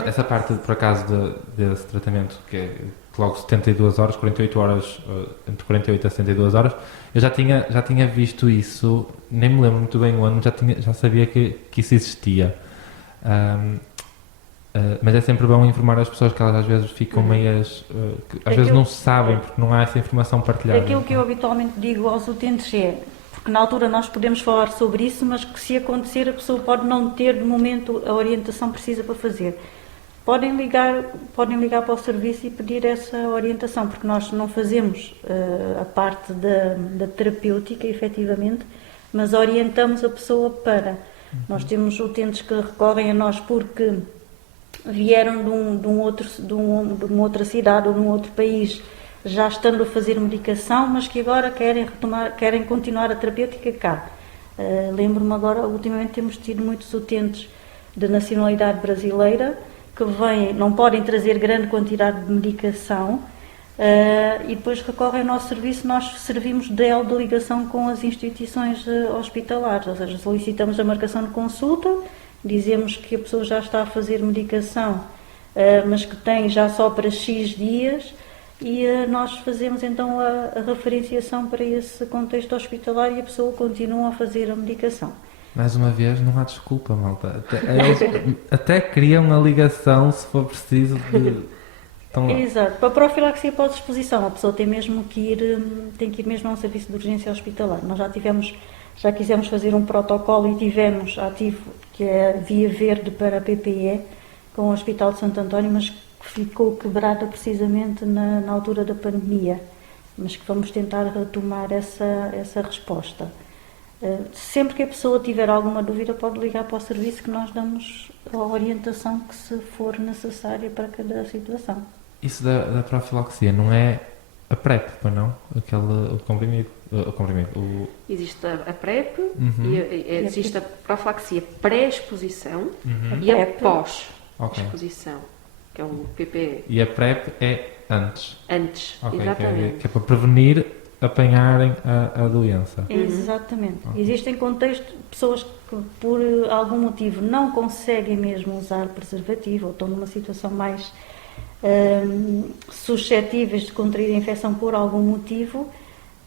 essa parte, por acaso, desse tratamento, que é logo 72 horas, 48 horas, entre 48 a 72 horas, eu já tinha visto isso, nem me lembro muito bem o ano, já sabia que isso existia. Mas é sempre bom informar as pessoas que elas às vezes ficam meias, às vezes não sabem, porque não há essa informação partilhada. Aquilo que eu habitualmente digo aos utentes porque na altura nós podemos falar sobre isso, mas que se acontecer a pessoa pode não ter de momento a orientação precisa para fazer. Podem ligar para o serviço e pedir essa orientação, porque nós não fazemos a parte da terapêutica, efetivamente, mas orientamos a pessoa para. Nós temos utentes que recorrem a nós porque vieram de uma outra cidade ou de um outro país, já estando a fazer medicação, mas que agora querem continuar a terapêutica cá. Lembro-me agora, ultimamente temos tido muitos utentes de nacionalidade brasileira, que vêm, não podem trazer grande quantidade de medicação e depois recorrem ao nosso serviço. Nós servimos de elo de ligação com as instituições hospitalares, ou seja, solicitamos a marcação de consulta, dizemos que a pessoa já está a fazer medicação, mas que tem já só para X dias e nós fazemos então a referenciação para esse contexto hospitalar e a pessoa continua a fazer a medicação. Mais uma vez, não há desculpa, malta. Eles até criam a ligação se for preciso de... Exato. Para a profilaxia pós-exposição, a pessoa tem que ir mesmo a um serviço de urgência hospitalar. Nós já quisemos fazer um protocolo e tivemos ativo, que é a via verde para a PPE, com o Hospital de Santo António, mas que ficou quebrada precisamente na altura da pandemia. Mas que vamos tentar retomar essa resposta. Sempre que a pessoa tiver alguma dúvida, pode ligar para o serviço que nós damos a orientação que se for necessária para cada situação. Isso da profilaxia não é a PrEP, pois não? O comprimido. Existe a PrEP, Uhum. existe a profilaxia pré-exposição Uhum. e a PrEP. pós-exposição, que é o PPE. E a PrEP é antes. Antes, Ok, exatamente. que é para prevenir apanharem a doença. Exatamente. Existem contextos, pessoas que por algum motivo não conseguem mesmo usar preservativo ou estão numa situação mais suscetíveis de contrair a infecção por algum motivo,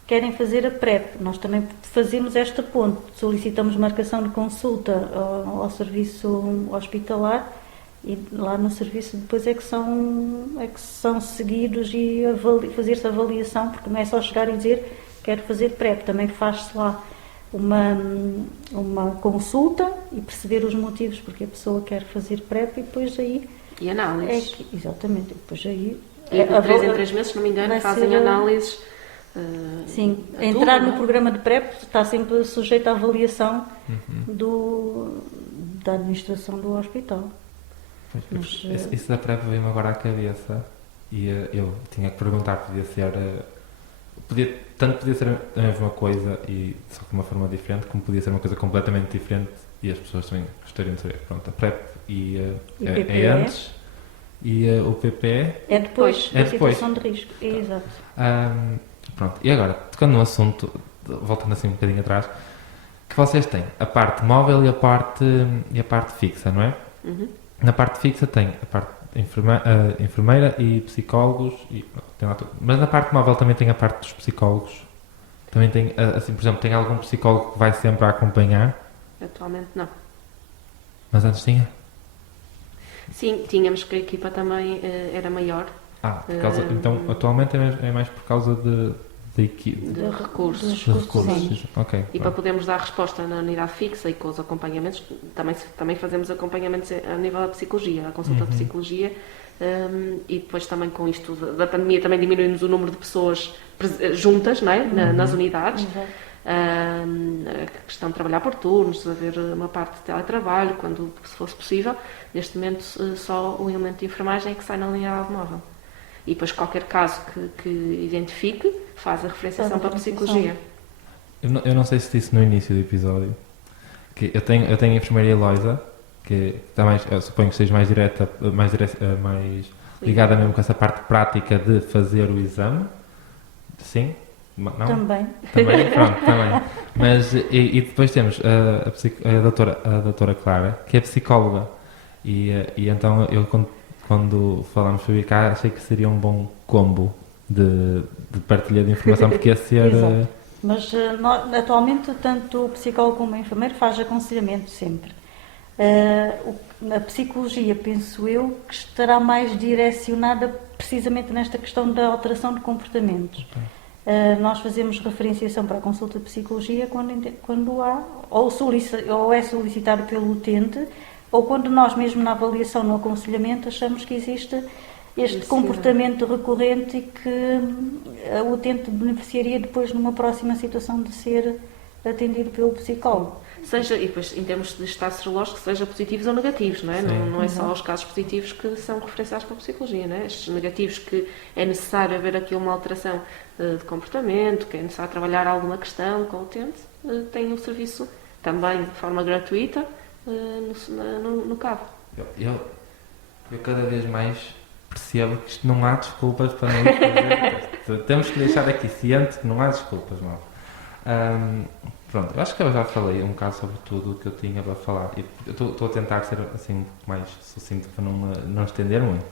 querem fazer a PrEP. Nós também fazemos esta ponte, solicitamos marcação de consulta ao serviço hospitalar e lá no serviço depois é que são seguidos e fazer-se avaliação, porque não é só chegar e dizer quero fazer PrEP, também faz-se lá uma consulta e perceber os motivos porque a pessoa quer fazer PrEP e depois aí E análises. exatamente, depois aí E de 3 em 3 meses, se não me engano, vai fazem ser- análises. Sim, a entrar tudo, no não é? programa de PrEP está sempre sujeito à avaliação Uhum. da administração do hospital. Pois, Mas, isso da PrEP veio-me agora à cabeça e eu tinha que perguntar, podia ser. Tanto podia ser a mesma coisa e só de uma forma diferente, como podia ser uma coisa completamente diferente e as pessoas também gostariam de saber. Pronto, a PrEP E é PPE? antes e o PPE. É depois É da depois. situação de risco. Exato. Pronto, e agora, tocando no assunto, voltando assim um bocadinho atrás, que vocês têm a parte móvel e a parte fixa, não é? Uhum. Na parte fixa tem a parte enfermeira e psicólogos, e, pronto, tem lá tudo. Mas na parte móvel também tem a parte dos psicólogos. Também tem, assim, por exemplo, tem algum psicólogo que vai sempre a acompanhar, Atualmente não. mas antes tinha. Sim, tínhamos que a equipa também era maior Por causa, então, atualmente é mais por causa de equipe. de De- recursos. dos De recursos. humanos. Ok. E para podermos dar resposta na unidade fixa e com os acompanhamentos, também fazemos acompanhamentos a nível da psicologia, a consulta de psicologia, e depois também com isto da pandemia também diminuímos o número de pessoas juntas, não é? Nas unidades. Exato. A questão de trabalhar por turnos, haver uma parte de teletrabalho, quando se fosse possível. Neste momento, só o elemento de enfermagem é que sai na unidade móvel. E depois, qualquer caso que identifique, faz a referenciação Faz a para a psicologia. Eu não sei se disse no início do episódio que eu tenho a enfermeira Eloisa, que está mais, eu suponho que esteja mais mais ligada mesmo com essa parte prática de fazer o exame. Sim? Não? Também. Também? Pronto, também. Mas, e depois temos a doutora Clara, que é psicóloga. E então eu, quando falámos sobre cá, achei que seria um bom combo de partilha de informação, porque ia ser. Exato. Mas atualmente, tanto o psicólogo como o enfermeiro faz aconselhamento sempre. A psicologia, penso eu, que estará mais direcionada precisamente nesta questão da alteração de comportamentos. Nós fazemos referenciação para a consulta de psicologia quando há, ou é solicitado pelo utente, ou quando nós mesmo na avaliação, no aconselhamento, achamos que existe este comportamento recorrente e que o utente beneficiaria depois numa próxima situação de ser atendido pelo psicólogo. Seja, e depois em termos de estado serológico, seja positivos ou negativos, não é? Não é só os casos positivos que são referenciados para a psicologia, não é? Estes negativos que é necessário haver aqui uma alteração de comportamento, que é necessário trabalhar alguma questão com o utente, tem um serviço também de forma gratuita no cabo. Eu cada vez mais percebo que isto não há desculpas para não fazer. Temos que deixar aqui ciente que não há desculpas, mal. Pronto, eu acho que eu já falei um bocado sobre tudo o que eu tinha para falar. E eu estou a tentar ser assim um pouco mais sucinto para não estender muito.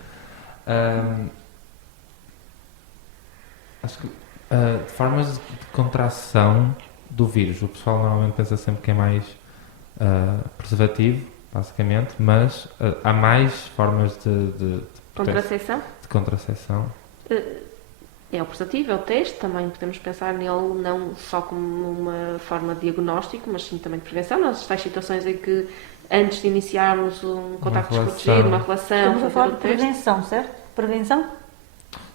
Acho que de formas de contração do vírus, o pessoal normalmente pensa sempre que é mais preservativo, basicamente, mas há mais formas de Contracepção? de contracepção. É o preservativo, é o teste, também podemos pensar nele não só como uma forma de diagnóstico, mas sim também de prevenção, nas tais situações em que antes de iniciarmos um contacto desprotegido, uma relação, Estamos a falar fazer de o teste. prevenção, certo? Prevenção?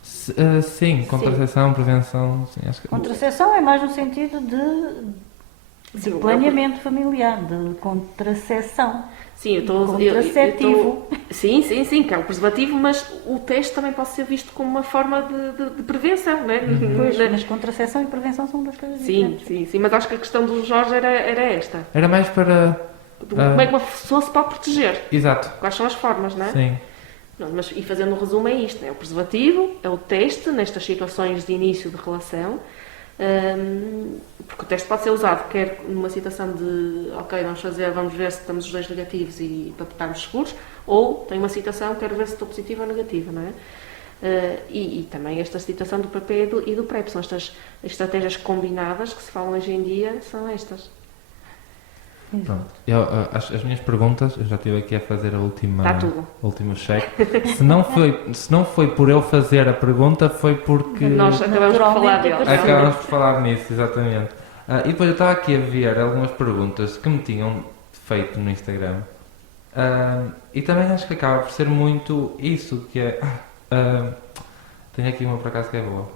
Sim, contracepção, prevenção, sim, acho que... Contracepção é mais no sentido de de Sim, planeamento familiar, de contracepção. Sim, eu estou... Contraceptivo. Sim, que é um preservativo, mas o teste também pode ser visto como uma forma de prevenção, não é? Pois, mas contracepção e prevenção são duas coisas Sim, diferentes. sim, mas acho que a questão do Jorge era esta. Era mais para... Como é que uma pessoa se pode proteger? Exato. Quais são as formas, não é? Sim. Não, mas, e fazendo um resumo é isto, é o preservativo, é o teste nestas situações de início de relação, porque o teste pode ser usado quer numa situação de ok, vamos ver se estamos os dois negativos e para estarmos seguros, ou tem uma situação, quero ver se estou positiva ou negativa, não é? E também esta situação do PP e do PrEP, são estas estratégias combinadas que se falam hoje em dia, são estas. Pronto. As minhas perguntas, eu já estive aqui a fazer a Está tudo. último check. Se não foi por eu fazer a pergunta, foi porque Nós acabamos por falar Naturalmente dele. acabamos por falar nisso, exatamente. E depois eu estava aqui a ver algumas perguntas que me tinham feito no Instagram. E também acho que acaba por ser muito isso, que é... tenho aqui uma por acaso que é boa.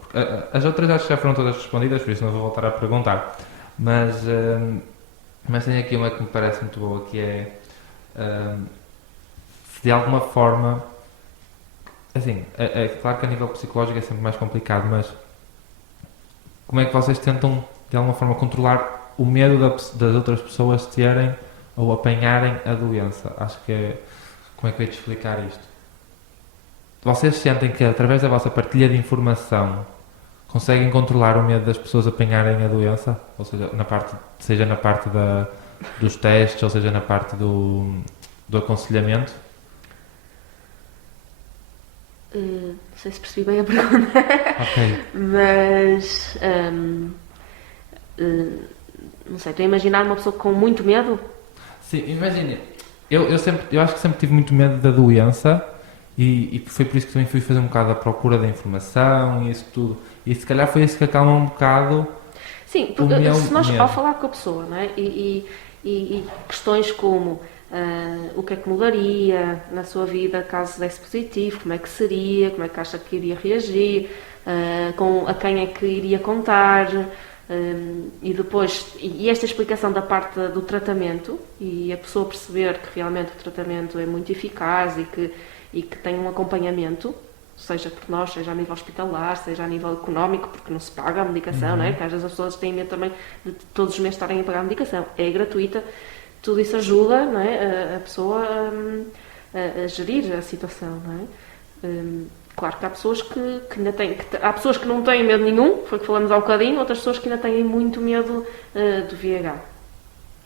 As outras acho que já foram todas respondidas, por isso não vou voltar a perguntar. Mas tenho aqui uma que me parece muito boa, que é se de alguma forma, assim, é claro que a nível psicológico é sempre mais complicado, mas como é que vocês tentam de alguma forma controlar o medo das outras pessoas terem ou apanharem a doença? Acho que é, como é que eu ia te explicar isto? Vocês sentem que através da vossa partilha de informação conseguem controlar o medo das pessoas apanharem a doença? Ou seja, seja na parte dos testes, ou seja na parte do aconselhamento? Não sei se percebi bem a pergunta. Ok. Mas não sei, estou a imaginar uma pessoa com muito medo. Sim, imagina, eu acho que sempre tive muito medo da doença e foi por isso que também fui fazer um bocado a procura da informação e isso tudo. E se calhar foi isso que acalma um bocado. Sim, porque se nós ao falar com a pessoa, não é? E questões como o que é que mudaria na sua vida caso desse positivo, como é que seria, como é que acha que iria reagir, a quem é que iria contar, e depois, e esta explicação da parte do tratamento, e a pessoa perceber que realmente o tratamento é muito eficaz e que tem um acompanhamento, seja por nós, seja a nível hospitalar, seja a nível económico, porque não se paga a medicação, não é? Porque às vezes as pessoas têm medo também de todos os meses estarem a pagar a medicação. É gratuita, tudo isso ajuda, não é? A pessoa a gerir a situação, não é? Claro que há pessoas que ainda têm, há pessoas que não têm medo nenhum, foi o que falamos há um bocadinho, outras pessoas que ainda têm muito medo do VIH.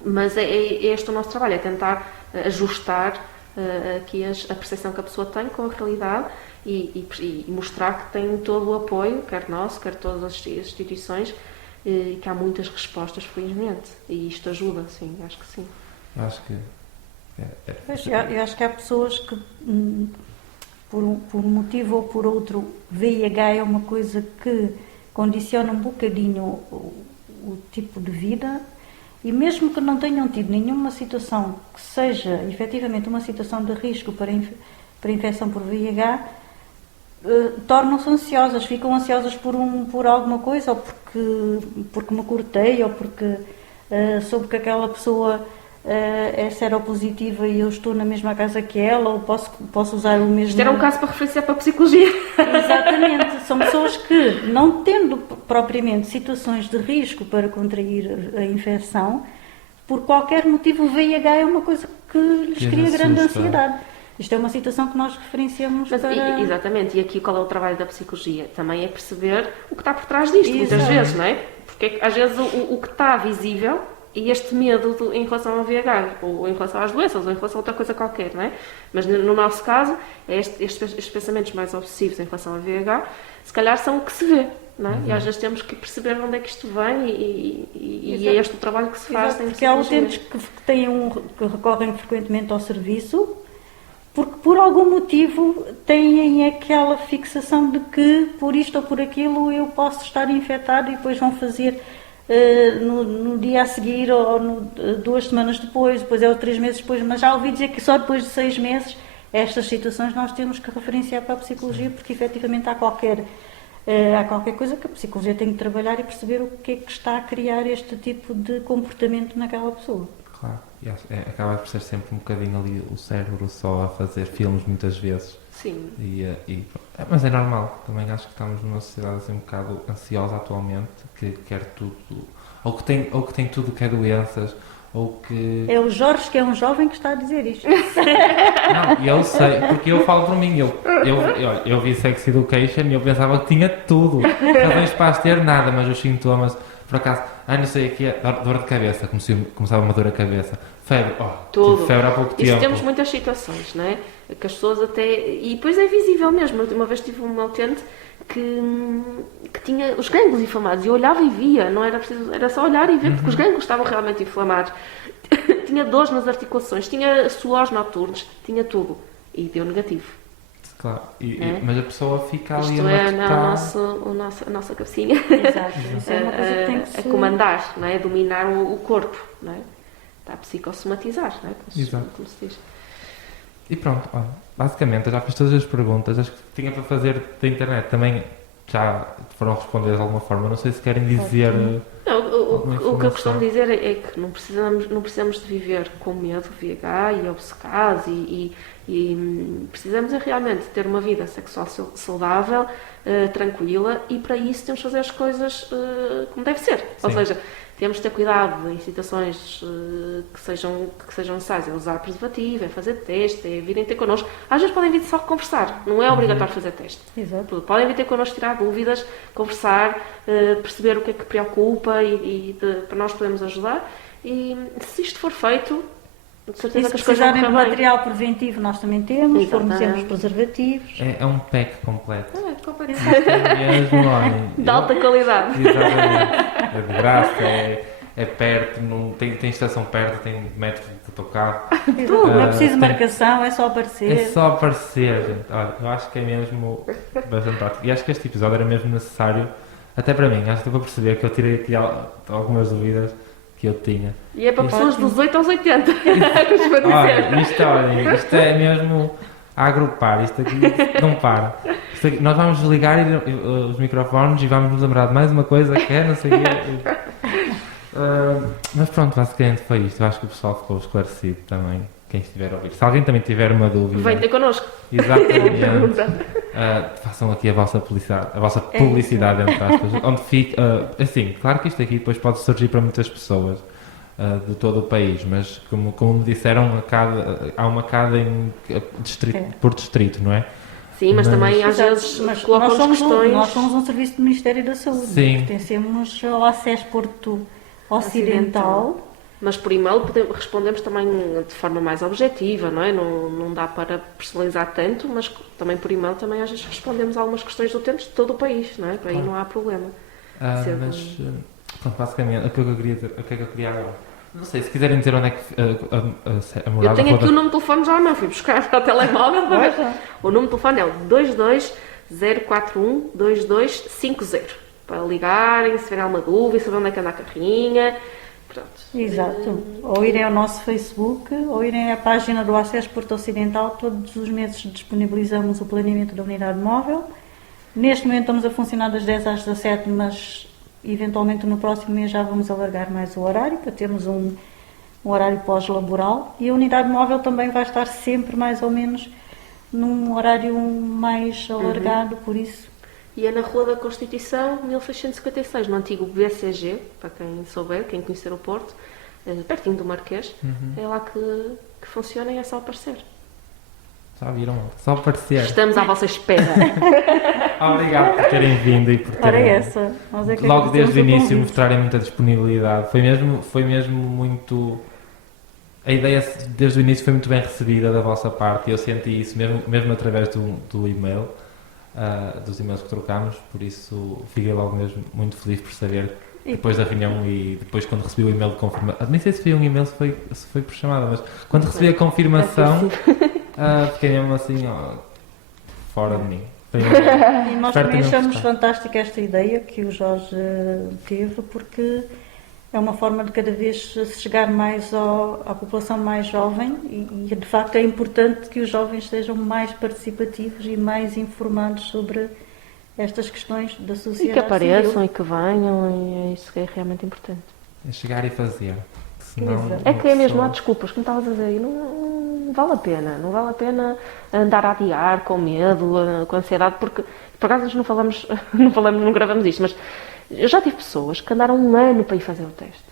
Mas é este o nosso trabalho, é tentar ajustar aqui a percepção que a pessoa tem com a realidade e mostrar que tem todo o apoio, quer nosso, quer todas as instituições, e que há muitas respostas, felizmente. E isto ajuda, sim, acho que sim. Eu acho que Eu acho que há pessoas que, por um motivo ou por outro, VIH é uma coisa que condiciona um bocadinho o tipo de vida. E mesmo que não tenham tido nenhuma situação que seja efetivamente uma situação de risco para infecção por VIH, tornam-se ansiosas, ficam ansiosas por alguma coisa, ou porque me cortei, ou porque soube que aquela pessoa é seropositiva e eu estou na mesma casa que ela, ou posso usar o mesmo... Isto era um caso para referenciar para a psicologia. Exatamente, são pessoas que, não tendo propriamente situações de risco para contrair a infecção, por qualquer motivo o VIH é uma coisa que lhes cria grande ansiedade. Isto é uma situação que nós referenciamos para... Exatamente, e aqui qual é o trabalho da psicologia? Também é perceber o que está por trás disto, muitas vezes, não é? Porque às vezes o que está visível e este medo em relação ao VIH, ou em relação às doenças, ou em relação a outra coisa qualquer, não é? Mas no nosso caso, estes pensamentos mais obsessivos em relação ao VIH, se calhar são o que se vê, não é? E às vezes temos que perceber de onde é que isto vem e é este o trabalho que se faz. Porque há utentes que recorrem frequentemente ao serviço, porque por algum motivo têm aquela fixação de que por isto ou por aquilo eu posso estar infectado e depois vão fazer no dia a seguir ou 2 semanas depois é 3 meses depois, mas já ouvi dizer que só depois de 6 meses estas situações nós temos que referenciar para a psicologia, porque efetivamente há qualquer Há qualquer coisa que a psicologia tem que trabalhar e perceber o que é que está a criar este tipo de comportamento naquela pessoa. Claro, e acaba por ser sempre um bocadinho ali o cérebro só a fazer filmes muitas vezes. Sim. Mas é normal, também acho que estamos numa sociedade assim um bocado ansiosa atualmente, que quer tudo, ou que tem tudo que é doenças, ou que... É o Jorge, que é um jovem, que está a dizer isto. Não, eu sei, porque eu falo por mim, eu vi Sex Education e eu pensava que tinha tudo, razões para as ter nada, mas os sintomas, por acaso, não sei o que é, dor de cabeça, começava uma dor a cabeça, febre, tudo. tive febre há pouco tempo. Isso temos muitas situações, não é? Que as pessoas até... E depois é visível mesmo. Uma vez tive uma utente que tinha os gânglios inflamados e eu olhava e via, não era preciso, era só olhar e ver, porque os gânglios estavam realmente inflamados. Tinha dores nas articulações, tinha suores noturnos, tinha tudo. E deu negativo. Claro, mas a pessoa fica ali Isto a é matutar. a nossa cabecinha Exato. Isso é uma coisa que tem que a se... comandar, não é? A dominar o corpo, não é? Está a psicossomatizar, não é? Como se diz. E pronto, olha, basicamente eu já fiz todas as perguntas, acho que tinha para fazer da internet também já foram respondidas de alguma forma, não sei se querem dizer... O que eu costumo dizer é que não precisamos de viver com medo, VIH e obcecados e precisamos realmente ter uma vida sexual saudável, tranquila, e para isso temos de fazer as coisas como deve ser. Sim. Ou seja, temos de ter cuidado em situações que sejam necessárias. É usar preservativo, é fazer teste, é virem ter connosco. Às vezes podem vir só conversar, não é obrigatório fazer teste. Exato. Podem vir ter connosco, tirar dúvidas, conversar, perceber o que é que preocupa para nós podermos ajudar. E se isto for feito, de certeza que as coisas vão correr de bem. material preventivo nós também temos, fornecemos preservativos. É um pack completo. Completamente. É mesmo, olha, De alta qualidade. Exatamente. É de graça, é perto, não tem estação perto, tem metros do teu carro. Não é preciso marcação, é só aparecer. É só aparecer, gente. Olha, eu acho que é mesmo bastante prático. E acho que este episódio era mesmo necessário, até para mim. Acho que estou a perceber que eu tirei aqui algumas dúvidas que eu tinha. E é para pessoas dos 8 aos 80. Olha, isto é mesmo a agrupar. Isto aqui não para. Nós vamos desligar os microfones e vamos nos lembrar de mais uma coisa que é, não sei o quê. Mas pronto, basicamente foi isto. Eu acho que o pessoal ficou esclarecido também. Quem estiver a ouvir. Se alguém também tiver uma dúvida... Vem ter connosco. Exatamente. Façam aqui a vossa publicidade, entre aspas. Onde fica... assim, claro que isto aqui depois pode surgir para muitas pessoas de todo o país, mas como me disseram, há uma cada por distrito, não é? Sim, mas também às vezes colocam questões... Nós somos um serviço do Ministério da Saúde. Sim. Pertencemos ao ACES Porto Ocidental. Mas por e-mail respondemos também de forma mais objetiva, não é? Não dá para personalizar tanto, mas também por e-mail também às vezes respondemos algumas questões do utentes de todo o país, não é? Por aí não há problema. Mas, pronto, basicamente, o que é que eu queria agora? Não sei, se quiserem dizer onde é que a morada... Eu tenho aqui o número de telefone já, não fui buscar para o telemóvel. O número de telefone é o 220412250. Para ligarem, se tiverem alguma dúvida, saber onde é que anda a carrinha... Pronto. Exato. Ou irem ao nosso Facebook, ou irem à página do ACES Porto Ocidental. Todos os meses disponibilizamos o planeamento da unidade móvel. Neste momento estamos a funcionar das 10 às 17, mas eventualmente no próximo mês já vamos alargar mais o horário, para termos um horário pós-laboral. E a unidade móvel também vai estar sempre mais ou menos num horário mais alargado, por isso. E é na Rua da Constituição, 1656, no antigo BCG, para quem souber, quem conhecer o Porto, pertinho do Marquês. É lá que funciona e é só aparecer. Já viram? Só aparecer. Estamos à vossa espera. Obrigado por terem vindo e por terem... logo desde o início mostrarem muita disponibilidade. Foi mesmo muito... A ideia desde o início foi muito bem recebida da vossa parte e eu senti isso mesmo através do e-mail. Dos e-mails que trocámos, por isso fiquei logo mesmo muito feliz por saber depois da reunião e depois quando recebi o e-mail de confirmação, nem sei se foi um e-mail, se foi por chamada, mas quando recebi a confirmação fiquei mesmo assim fora de mim. E nós também achamos fantástica esta ideia que o Jorge teve, porque é uma forma de cada vez se chegar mais à população mais jovem e de facto é importante que os jovens sejam mais participativos e mais informados sobre estas questões da E sociedade que apareçam civil. e que venham, e é isso que é realmente importante. É chegar e fazer. Senão, Exato. É que é mesmo, pessoa- há desculpas, como estavas a dizer, e não vale a pena. Não vale a pena andar a adiar com medo, com ansiedade, porque por acaso nós não falamos, não gravamos isto, mas eu já tive pessoas que andaram um ano para ir fazer o teste,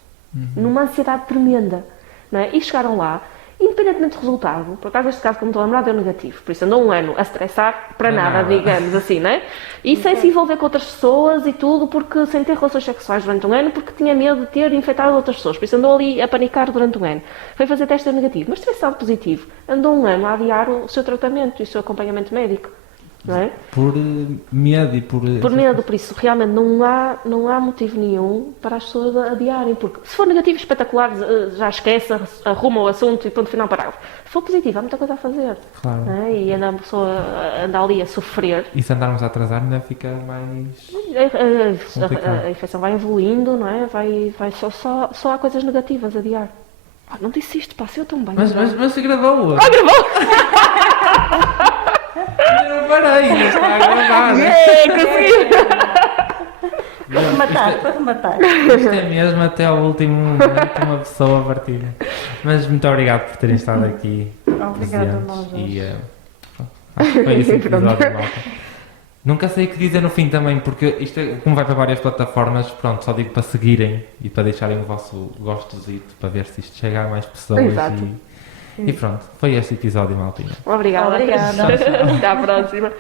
numa ansiedade tremenda, não é? E chegaram lá, independentemente do resultado, por acaso este caso, como estou a lembrar, deu negativo, por isso andou um ano a estressar para nada, digamos assim, não é? E sem se envolver com outras pessoas e tudo, porque sem ter relações sexuais durante um ano, porque tinha medo de ter infectado outras pessoas, por isso andou ali a panicar durante um ano. Foi fazer teste negativo, mas se tivesse dado positivo, andou um ano a adiar o seu tratamento e o seu acompanhamento médico, não é? Por medo e por... Por medo, por isso realmente não há motivo nenhum para as pessoas adiarem, porque se for negativo, espetacular, já esquece, arruma o assunto e ponto final parágrafo. Se for positivo, há muita coisa a fazer. Claro. Não é? E anda a pessoa anda ali a sofrer. E se andarmos a atrasar ainda fica mais... A infecção vai evoluindo, não é? Só há coisas negativas a adiar. Não disse isto, passou tão bem. Mas se gravou! Gravou! Eu não parei, ainda está a gravar. Consegui! Para rematar. Isto é mesmo até ao último momento uma pessoa partilha. Mas muito obrigado por terem estado aqui. Obrigada a presentes. nós. E acho que foi esse episódio, malta. Nunca sei o que dizer no fim também, porque isto é, como vai para várias plataformas, pronto, só digo para seguirem e para deixarem o vosso gostosito, para ver se isto chega a mais pessoas. Exato. E pronto, foi este episódio, maltinha. Obrigada. Obrigada. Até à próxima.